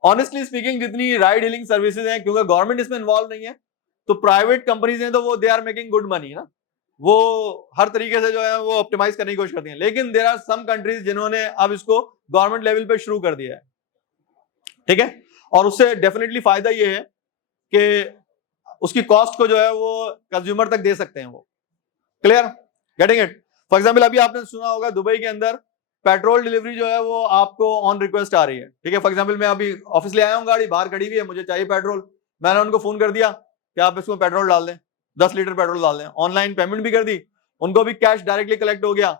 ऑनेस्टली स्पीकिंग जितनी राइड हीलिंग सर्विसेज हैं, क्योंकि गवर्नमेंट इसमें इन्वॉल्व नहीं है तो प्राइवेट कंपनीज हैं तो वो they are making good money ना, वो हर तरीके से जो है वो ऑप्टिमाइज करने की कोशिश करती हैं। लेकिन देयर आर सम कंट्रीज जिन्होंने अब इसको गवर्नमेंट लेवल पे शुरू कर दिया है, ठीक है, और उससे डेफिनेटली फायदा ये है कि उसकी कॉस्ट को जो है वो कंज्यूमर तक दे सकते हैं वो। Clear, getting it? For example अभी आपने सुना होगा दुबई के अंदर पेट्रोल डिलीवरी जो है वो आपको ऑन रिक्वेस्ट आ रही है, ठीक है। फॉर एग्जाम्पल मैं अभी ऑफिस ले आया हूँ, गाड़ी बाहर खड़ी हुई है, मुझे चाहिए पेट्रोल, मैंने उनको फोन कर दिया कि आप इसमें पेट्रोल डाल दें, 10 लीटर पेट्रोल डाल दें। ऑनलाइन पेमेंट भी कर दी, उनको भी कैश डायरेक्टली कलेक्ट हो गया,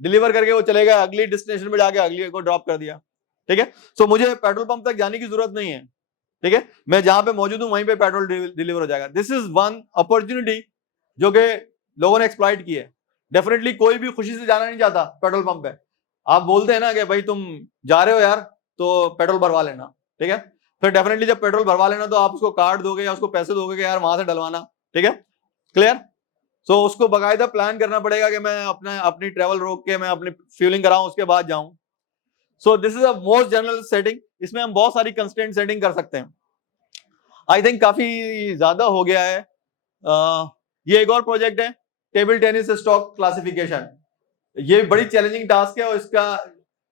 डिलीवर करके वो चले गए, अगली डेस्टिनेशन पे जाके अगली को ड्रॉप कर दिया, ठीक है। सो मुझे पेट्रोल पंप तक जाने की जरूरत नहीं है, ठीक है, मैं जहां पे मौजूद हूं वहीं पे पेट्रोल डिलीवर हो जाएगा। दिस इज वन अपॉर्चुनिटी जो कि लोगों ने एक्सप्लॉइट की है। डेफिनेटली कोई भी खुशी से जाना नहीं चाहता पेट्रोल पंप पे। आप बोलते हैं ना कि भाई तुम जा रहे हो यार तो पेट्रोल भरवा लेना, ठीक है, फिर डेफिनेटली जब पेट्रोल भरवा लेना तो आप उसको कार्ड दोगे या उसको पैसे दोगे कि यार वहां से डलवाना, ठीक है, क्लियर। सो उसको बाकायदा प्लान करना पड़ेगा कि मैं अपनी ट्रेवल रोक के मैं अपनी फ्यूलिंग कराऊं उसके बाद जाऊं। सो this is a most general setting, इसमें हम बहुत सारी कंस्टेंट सेटिंग कर सकते हैं। आई थिंक काफी ज्यादा हो गया है। ये एक और प्रोजेक्ट है, टेबल टेनिस स्टॉक क्लासिफिकेशन। ये बड़ी चैलेंजिंग टास्क है और इसका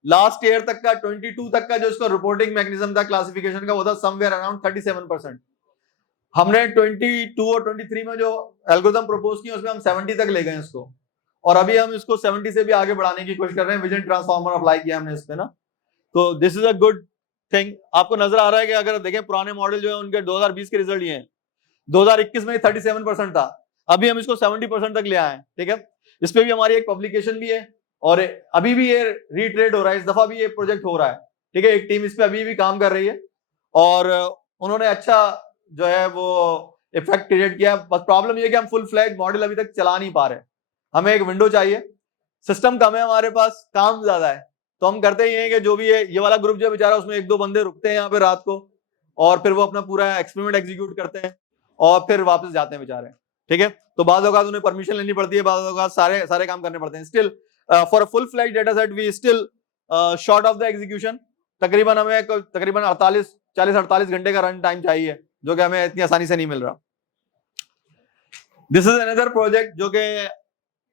लास्ट ईयर तक का 22 तक का जो इसका रिपोर्टिंग मैकेनिज्म था क्लासिफिकेशन का वो था समवेयर अराउंड 37%। हमने 22 और 23 में जो एल्गोरिथम प्रपोज किया उसमें हम 70 तक ले गए इसको, और अभी हम इसको 70 से भी आगे बढ़ाने की कोशिश कर रहे हैं। विजन ट्रांसफार्मर अप्लाई किया हमने इस पे ना, तो this is a good thing. आपको नजर आ रहा है कि अगर देखें पुराने मॉडल जो है उनके 2020 के रिजल्ट ये हैं, 2021 में 37% था, अभी हम इसको 70% तक ले आए हैं, ठीक है। इस पे भी हमारी एक पब्लिकेशन भी है और अभी भी ये रीट्रेड हो रहा है, इस दफा भी ये प्रोजेक्ट हो रहा है, ठीक है। एक टीम इस पे अभी भी काम कर रही है और उन्होंने अच्छा जो है वो इफेक्ट क्रिएट किया। बस प्रॉब्लम ये है कि हम फुल फ्लैग मॉडल अभी तक चला नहीं पा रहे, हमें एक विंडो चाहिए, सिस्टम कम है हमारे पास, काम ज्यादा है। तो हम करते ही हैं कि जो भी है ये वाला ग्रुप जो बेचारा उसमें 1-2 बंदे रुकते हैं यहाँ पे रात को और फिर वो अपना पूरा एक्सपेरिमेंट एग्जीक्यूट करते हैं और फिर वापस जाते हैं बेचारे, ठीक है। तो बाद औकात उन्हें परमिशन लेनी पड़ती है, बाद औकात सारे काम करने पड़ते हैं। Still for a full flag data set we still short of the execution. तकरीबन हमें 40-48 घंटे का रन टाइम चाहिए जो कि हमें इतनी आसानी से नहीं मिल रहा। दिस इज अनदर प्रोजेक्ट जो कि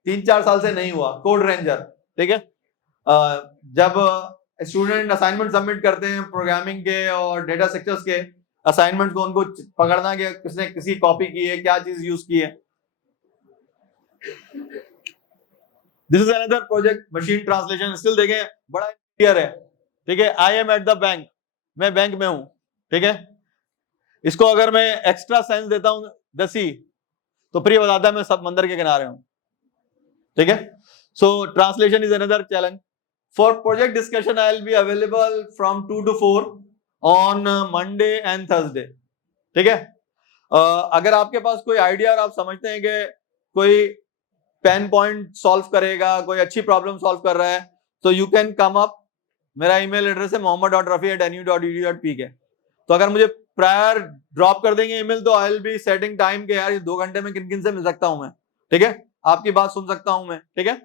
3-4 साल से नहीं हुआ, कोड रेंजर, ठीक है। जब स्टूडेंट असाइनमेंट सबमिट करते हैं प्रोग्रामिंग के और डेटा स्ट्रक्चर्स के असाइनमेंट को, उनको पकड़ना कि किसने किसी कॉपी की है, क्या चीज यूज की है। This is another project machine translation. Still देखें बड़ा क्लियर है, ठीक है। I am at the bank, मैं बैंक में हूं, ठीक है। इसको अगर मैं एक्स्ट्रा सेंस देता हूं द सी तो फिर ये बताता है मैं समंदर के किनारे हूं, ठीक है। So translation is another challenge. For project discussion I will be available from 2 to 4 on Monday and Thursday, ठीक है। अगर आपके पास कोई आइडिया और आप समझते हैं कि कोई पेन पॉइंट सॉल्व करेगा, कोई अच्छी प्रॉब्लम सॉल्व कर रहा है, तो यू कैन कम अप। मेरा ईमेल एड्रेस है mohammad.rafi@nu.edu.pk। तो अगर मुझे प्रायर ड्रॉप कर देंगे ईमेल तो I will be setting time के यार 2 घंटे में किन किन से मिल सकता हूं मैं, ठीक है, आपकी बात सुन सकता हूं मैं, ठीक है।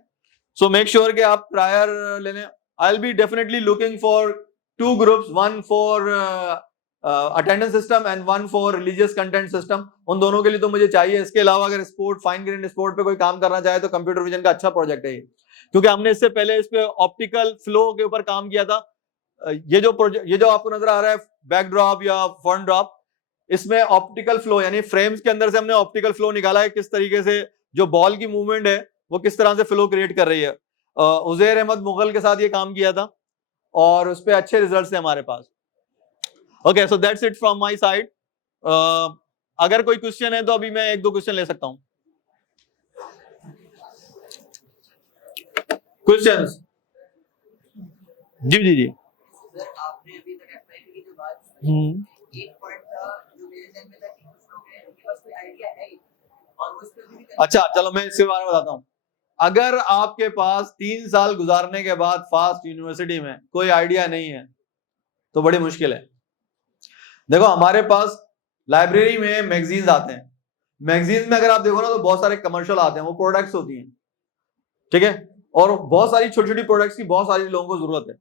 सो मेक श्योर कि आप प्रायर लेने। आई will be definitely looking for 2 groups, one for attendance system and one for religious content system. उन दोनों के लिए तो मुझे चाहिए। इसके अलावा अगर स्पोर्ट, फाइन ग्रेन स्पोर्ट पे कोई काम करना चाहे तो कंप्यूटर विजन का अच्छा प्रोजेक्ट है ये, क्योंकि हमने इससे पहले इस पे ऑप्टिकल फ्लो के ऊपर काम किया था। ये जो आपको नजर आ रहा है बैकड्रॉप या फ्रंट ड्रॉप, इसमें ऑप्टिकल फ्लो यानी फ्रेम्स के अंदर से हमने ऑप्टिकल फ्लो निकाला है, किस तरीके से जो बॉल की मूवमेंट है वो किस तरह से फ्लो क्रिएट कर रही है। उजैर अहमद मुगल के साथ ये काम किया था और उस पर अच्छे रिजल्ट्स थे हमारे पास। Okay, so that's it from my side. अगर कोई क्वेश्चन है तो अभी मैं 1-2 क्वेश्चन ले सकता हूं। क्वेश्चंस? जी जी जी। सर आपने अभी तक एफआईपी की जो बात एक पॉइंट था जो मेरे ध्यान में था कि कुछ लोग हैं उनके पास कोई आइडिया है ही और वो इस पे भी अच्छा चलो मैं इसके बारे में बताता हूँ। अगर आपके पास 3 साल गुजारने के बाद फास्ट यूनिवर्सिटी में कोई आइडिया नहीं है तो बड़ी मुश्किल है। देखो हमारे पास लाइब्रेरी में मैगजीन्स आते हैं, मैगजीन्स में अगर आप देखो ना तो बहुत सारे कमर्शियल आते हैं, वो प्रोडक्ट्स होती हैं, ठीक है, और बहुत सारी छोटी छोटी प्रोडक्ट्स की बहुत सारे लोगों को जरूरत है।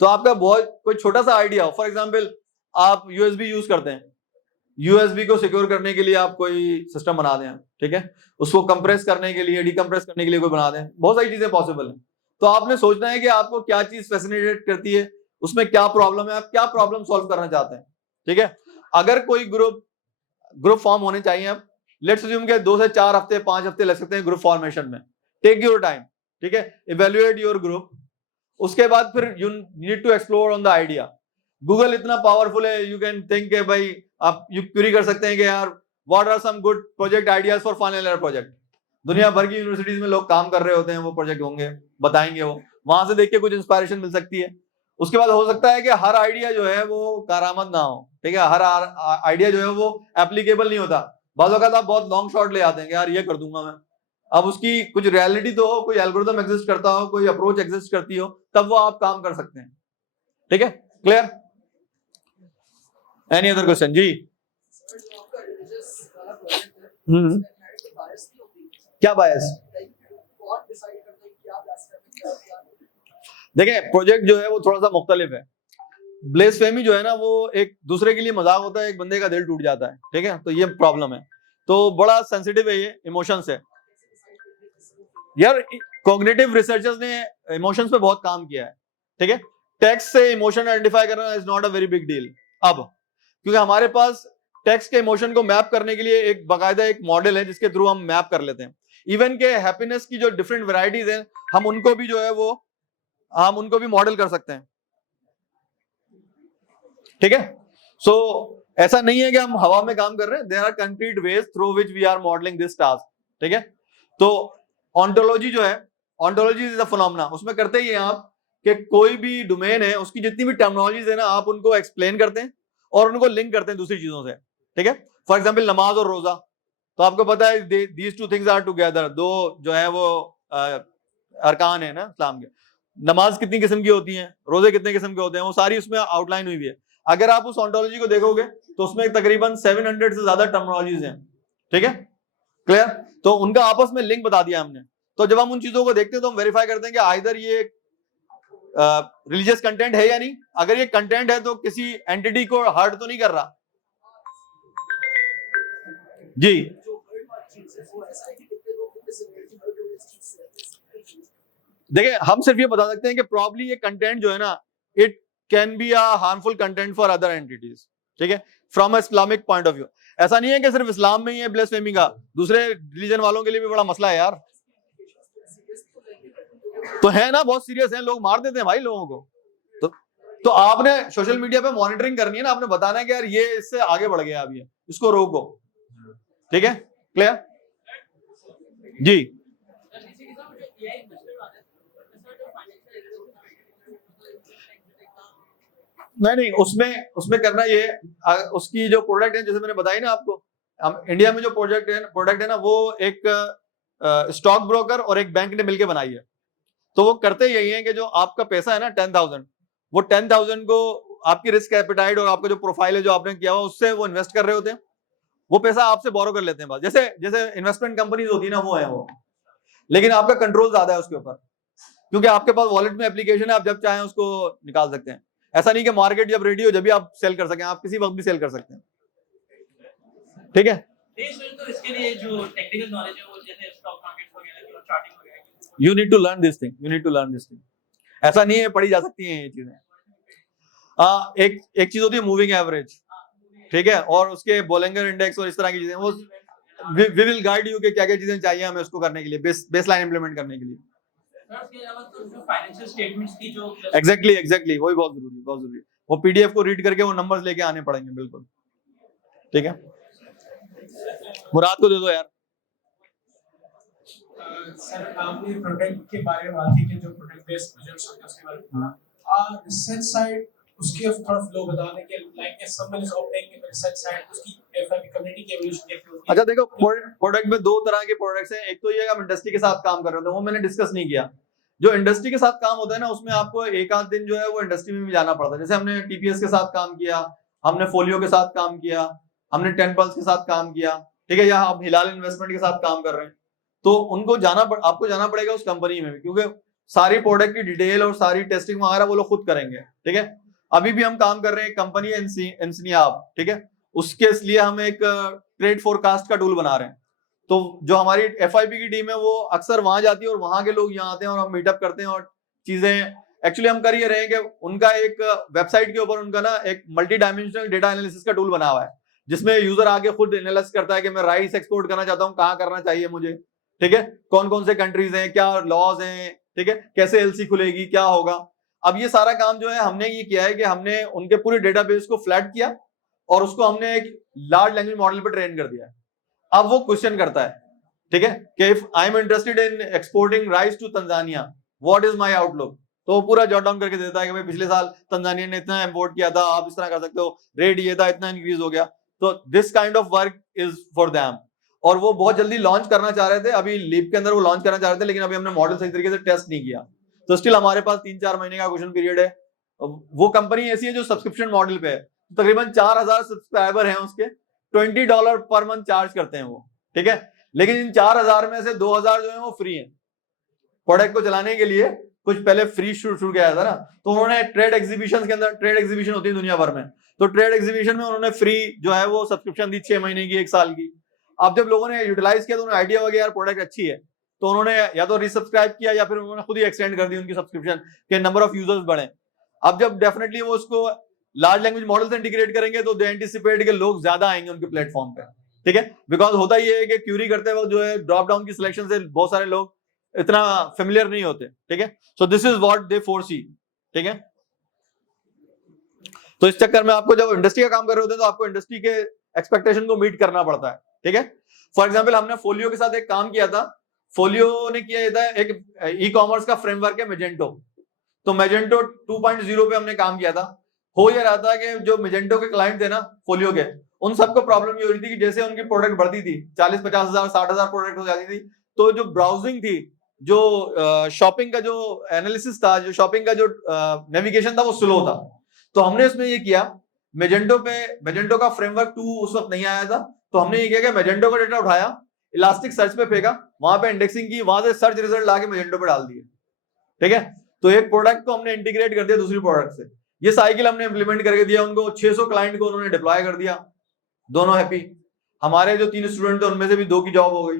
तो आपका बहुत कोई छोटा सा आइडिया हो, फॉर एग्जाम्पल आप यूएसबी यूज करते हैं, यूएसबी को सिक्योर करने के लिए आप कोई सिस्टम बना दें, ठीक है, उसको कंप्रेस करने के लिए, डिकम्प्रेस करने के लिए कोई बना दें, बहुत सारी चीजें पॉसिबल है। तो आपने सोचना है कि आपको क्या चीज फैसिनेट करती है, उसमें क्या प्रॉब्लम है, आप क्या प्रॉब्लम सॉल्व करना चाहते हैं, ठीक है। अगर कोई ग्रुप फॉर्म होने चाहिए, आप लेट्स अज्यूम के 2 से 4 हफ्ते 5 हफ्ते लग सकते हैं ग्रुप फॉर्मेशन में, टेक योर टाइम, ठीक है, इवेल्युएट योर ग्रुप। उसके बाद फिर you need to explore on the idea. Google इतना पावरफुल है, यू कैन थिंक के भाई आप यू क्वेरी कर सकते हैं कि यार what are some good project ideas for final year project. दुनिया भर की यूनिवर्सिटीज में लोग काम कर रहे होते हैं, वो प्रोजेक्ट होंगे, बताएंगे, वो वहां से देख के कुछ इंस्पायरेशन मिल सकती है। उसके बाद हो सकता है कि हर आइडिया जो है वो कारामद ना हो, ठीक है, हर आइडिया जो है वो एप्लीकेबल नहीं होता। बाज़ वक़्त आप बहुत लॉन्ग शॉट ले आते हैं कि यार ये कर दूंगा मैं, अब उसकी कुछ रियलिटी तो हो, कोई एल्गोरिथम एग्जिस्ट करता हो, कोई अप्रोच एग्जिस्ट करती हो, तब वो आप काम कर सकते हैं, ठीक है, क्लियर। Any other question? जी क्या बायस? देखिए प्रोजेक्ट जो है वो थोड़ा सा मुख्तलिफ है। ब्लेसफेमी जो है ना वो एक दूसरे के लिए मजाक होता है, एक बंदे का दिल टूट जाता है, ठीक है, तो ये प्रॉब्लम है, तो बड़ा सेंसिटिव है ये, इमोशंस है यार। कॉग्निटिव रिसर्चर्स ने इमोशंस पे बहुत काम किया है, ठीक है, टेक्स्ट से इमोशन आइडेंटिफाई करना is not a very big deal अब, क्योंकि हमारे पास टेक्स्ट के इमोशन को मैप करने के लिए एक बाकायदा एक मॉडल है जिसके थ्रू हम मैप कर लेते हैं। इवन के हैप्पीनेस की जो डिफरेंट वैरायटीज हैं, हम उनको भी जो है वो हम उनको भी मॉडल कर सकते हैं, ठीक है। सो ऐसा नहीं है कि हम हवा में काम कर रहे हैं, there are concrete ways through which we are modelling this task, ठीक है। तो ऑन्टोलॉजी जो है, ऑन्टोलॉजी इज अ फिनोमेना, उसमें करते ही हैं आप कि कोई भी डोमेन है उसकी जितनी भी टर्मिनोलॉजीज है ना, आप उनको एक्सप्लेन करते हैं और उनको लिंक करते हैं दूसरी चीजों से, ठीक है। फॉर एग्जाम्पल नमाज और रोजा, तो आपको पता है these two things are together, दो जो है वो अरकान है ना इस्लाम के। नमाज कितनी किस्म की होती हैं, रोजे कितने किस्म के होते हैं, वो सारी उसमें आउटलाइन हुई है। अगर आप उस ऑन्टोलॉजी को देखोगे तो उसमें तकरीबन 700 से ज्यादा टर्मिनोलॉजीज हैं, ठीक है, क्लियर। तो उनका आपस में लिंक बता दिया हमने। तो जब हम उन चीजों को देखते हैं तो हम वेरीफाई करते हैं कि आइदर ये रिलीजियस कंटेंट है या नहीं। अगर ये कंटेंट है तो किसी एंटिटी को हर्ट तो नहीं कर रहा। जी देखिए हम सिर्फ ये बता सकते हैं कि प्रॉब्ली ये कंटेंट जो है ना, it can be a harmful content for other entities, ठीक है, from Islamic point of view. ऐसा नहीं है कि सिर्फ इस्लाम में ही है ब्लेसफेमी का, दूसरे रिलीजन वालों के लिए भी बड़ा मसला है यार। तो है ना, बहुत सीरियस है, लोग मार देते हैं भाई लोगों को। तो आपने सोशल मीडिया पे मॉनिटरिंग करनी है ना, आपने बताना है कि यार ये इससे आगे बढ़ गया, अब ये इसको रोको, ठीक है, क्लियर। जी नहीं उसमें करना ये उसकी जो प्रोडक्ट है, जैसे मैंने बताई ना आपको, हम इंडिया में जो प्रोडक्ट है ना, वो एक स्टॉक ब्रोकर और एक बैंक ने मिलकर बनाई है। तो वो करते यही है कि जो आपका पैसा है ना 10,000, वो 10,000 को आपकी रिस्क एपेटाइट और आपका जो प्रोफाइल है जो आपने किया हुआ उससे वो इन्वेस्ट कर रहे होते हैं, वो पैसा आपसे बोरो कर लेते हैं बस, जैसे जैसे इन्वेस्टमेंट कंपनीज होती है ना, वो है वो, लेकिन आपका कंट्रोल ज्यादा है उसके ऊपर, क्योंकि आपके पास वॉलेट में एप्लीकेशन है, आप जब चाहें उसको निकाल सकते हैं। ऐसा नहीं कि मार्केट जब रेडी हो जब भी आप सेल कर सकें, आप किसी वक्त भी सेल कर सकते हैं, ठीक है। तो इसके लिए जो टेक्निकल नॉलेज है वो जैसे स्टॉक मार्केट वगैरह की चार्टिंग वगैरह की, you need to learn this thing, you need to learn this thing. ऐसा नहीं है पढ़ी जा सकती हैं ये चीजें। एक चीज होती है मूविंग एवरेज, ठीक है, और उसके बोलेंगर इंडेक्स और इस तरह की चीजें, वो वी विल गाइड यू कि क्या क्या चीजें चाहिए हमें उसको करने के लिए, बेसलाइन इंप्लीमेंट करने के लिए। इसके अलावा तो जो फाइनेंशियल स्टेटमेंट्स की जो एग्जैक्टली वही बहुत जरूरी है। वो पीडीएफ को रीड करके वो नंबर्स लेके आने पड़ेंगे, बिल्कुल। ठीक है, मुराद को दे दो यार। सर आपने प्रोडक्ट के बारे में बात की कि जो प्रोडक्ट बेस्ड प्रोजेक्ट्स होते हैं उसके बारे में रिसर्च साइड उसके थोड़ा फ्लो बता दें कि like if someone is obtaining in research side उसकी एफआईपी कम्युनिटी की एवोल्यूशन कैसे होती है। अच्छा देखो, प्रोडक्ट में दो तरह के प्रोडक्ट्स हैं। एक तो ये हम इंडस्ट्री के साथ काम कर रहे होते हैं, वो मैंने डिस्कस नहीं किया। जो इंडस्ट्री के साथ काम होता है ना, उसमें आपको एक आध दिन जो है वो इंडस्ट्री में भी जाना पड़ता है। जैसे हमने टीपीएस के साथ काम किया, हमने फोलियो के साथ काम किया, हमने 10 पल्स के साथ काम किया, ठीक है, या हम हिलाल इन्वेस्टमेंट के साथ काम कर रहे हैं, तो उनको आपको जाना पड़ेगा उस कंपनी में भी, क्योंकि सारी प्रोडक्ट की डिटेल और सारी टेस्टिंग वगैरह वो लोग खुद करेंगे। ठीक है, अभी भी हम काम कर रहे हैं, कंपनी है इंसिनियाब, ठीक है, उसके लिए हम एक ट्रेड फोरकास्ट का टूल बना रहे हैं। तो जो हमारी एफआईपी की टीम है वो अक्सर वहां जाती है और वहां के लोग यहाँ आते हैं और हम मीटअप करते हैं और चीजें एक्चुअली हम कर ये रहे हैं कि उनका एक वेबसाइट के ऊपर उनका ना एक मल्टी डायमेंशनल डेटा एनालिसिस का टूल बना हुआ है, जिसमें यूजर आके खुद एनालिसिस करता है कि मैं राइस एक्सपोर्ट करना चाहता हूँ, कहाँ करना चाहिए मुझे, ठीक है, कौन कौन से कंट्रीज हैं, क्या लॉज हैं, ठीक है, कैसे एलसी खुलेगी, क्या होगा। अब ये सारा काम जो है हमने ये किया है कि हमने उनके पूरे डेटाबेस को फ्लैट किया और उसको हमने एक लार्ज लैंग्वेज मॉडल पर ट्रेन कर दिया है। अब वो क्वेश्चन करता है, ठीक है, कि if I am interested in exporting rice to Tanzania, what is my outlook, तो वो पूरा जॉट डाउन करके देता है कि भाई पिछले साल तंजानिया ने इतना इंपोर्ट किया था, आप इस तरह कर सकते हो, रेट ये था, इतना इंक्रीज हो गया। तो this kind of work is for them. और वो बहुत जल्दी लॉन्च करना चाह रहे थे, अभी लीप के अंदर वो लॉन्च करना चाह रहे थे, लेकिन अभी हमने मॉडल सही तरीके से टेस्ट नहीं किया, तो स्टिल हमारे पास 3-4 महीने का क्वेश्चन पीरियड है। वो कंपनी ऐसी है जो सब्सक्रिप्शन मॉडल पे है, तकरीबन 4000 सब्सक्राइबर हैं उसके, $20 पर मंथ चार्ज करते हैं वो, ठीक है, लेकिन इन 4000 में से 2000 जो है वो फ्री है। प्रोडक्ट को चलाने के लिए कुछ पहले फ्री शुरू किया था ना, तो उन्होंने ट्रेड एग्जीबिशन के अंदर, ट्रेड एग्जीबिशन होती है दुनिया भर में, तो ट्रेड एग्जीबिशन में उन्होंने फ्री जो है वो सब्सक्रिप्शन दी 6 महीने की, 1 साल की। अब जब लोगों ने यूटिलाइज किया तो उन्हें आइडिया हो गया यार प्रोडक्ट अच्छी है, तो उन्होंने या तो रीसब्सक्राइब किया या फिर उन्होंने खुद ही एक्सटेंड कर दी उनकी सब्सक्रिप्शन के नंबर ऑफ यूजर्स बढ़े। अब जब डेफिनेटली वो उसको लार्ज लैंग्वेज मॉडल से इंटीग्रेट करेंगे तो दे एंटिसिपेट के लोग ज्यादा आएंगे उनके प्लेटफॉर्म पे, ठीक है, बिकॉज होता ये है कि क्यूरी करते वक्त जो है ड्रॉप डाउन की सिलेक्शन से बहुत सारे लोग इतना फेमिलियर नहीं होते, ठीक है, so this is what they foresee, ठीक है। तो इस चक्कर में आपको जब इंडस्ट्री का काम कर रहे होते हैं तो आपको इंडस्ट्री के एक्सपेक्टेशन को मीट करना पड़ता है, ठीक है। फॉर एग्जाम्पल हमने फोलियो के साथ एक काम किया था, फोलियो ने किया था एक ई कॉमर्स का फ्रेमवर्क है मेजेंटो, तो मेजेंटो 2.0 पे हमने काम किया था। हो ये रहा था कि जो मेजेंटो के क्लाइंट थे ना फोलियो के, उन सबको प्रॉब्लम ये हो रही थी कि जैसे उनकी प्रोडक्ट बढ़ती थी, 40-50 हजार 60 हजार प्रोडक्ट हो जाती थी, तो जो ब्राउजिंग थी, जो शॉपिंग का जो एनालिसिस था, जो शॉपिंग का जो नेविगेशन था वो स्लो था। तो हमने इसमें ये किया, मेजेंटो का फ्रेमवर्क 2 उस वक्त नहीं आया था, तो हमने ये किया कि मेजेंटो का डेटा उठाया, इलास्टिक सर्च पे फेंका, वहां पे इंडेक्सिंग की, वहां से सर्च रिजल्ट लाके मेजेंटो पे डाल दिए, ठीक है। तो एक प्रोडक्ट को हमने इंटीग्रेट कर दिया दूसरी प्रोडक्ट से, ये साइकिल हमने इंप्लीमेंट करके दिया उनको, 600 क्लाइंट को उन्होंने डिप्लॉय कर दिया, दोनों हैप्पी। हमारे जो 3 स्टूडेंट थे उनमें से भी 2 की जॉब हो गई,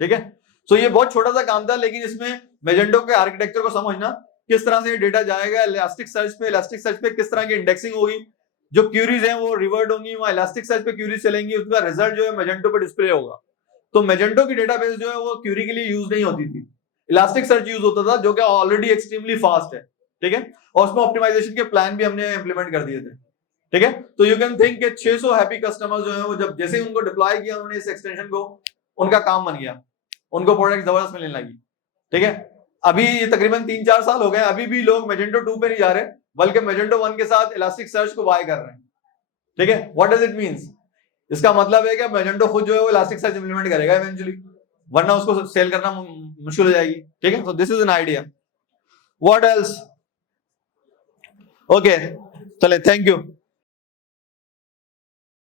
ठीक है। सो ये बहुत छोटा सा काम था, लेकिन इसमें मेजेंटो के आर्किटेक्चर को समझना, किस तरह से डेटा जाएगा इलास्टिक सर्च पे किस तरह की इंडेक्सिंग होगी, जो क्यूरीज हैं वो रिवर्ट होंगी, वहां इलास्टिक सर्च पे क्यूरीज चलेंगी, उसका रिजल्ट जो है मेजेंटो पे डिस्प्ले होगा। तो मेजेंटो की डेटाबेस जो है वो क्यूरी के लिए यूज नहीं होती थी, इलास्टिक सर्च यूज होता था, जो कि ऑलरेडी एक्सट्रीमली फास्ट है, ठीक है, और उसमें ऑप्टिमाइजेशन के प्लान भी हमने इंप्लीमेंट कर दिए थे, ठीक है। तो यू कैन थिंक के 600 हैप्पी कस्टमर्स जो है वो जब जैसे ही उनको डिप्लॉय किया उन्होंने इस एक्सटेंशन को, उनका काम बन गया, उनको प्रोडक्ट जबरदस्त मिलने लगी, ठीक है। अभी तकरीबन 3-4 साल हो गए, अभी भी लोग मेजेंटो 2 पे नहीं जा रहे, बल्कि मेजेंटो 1 के साथ इलास्टिक सर्च को बाय कर रहे हैं, ठीक है। What does it means? इसका मतलब है कि मेजेंटो खुद जो है वो इलास्टिक सर्च इंप्लीमेंट करेगा इवेंचुअली, वरना उसको सेल करना मुश्किल हो जाएगी, ठीक है। So this is an idea. What else? Okay, चले, थैंक यू।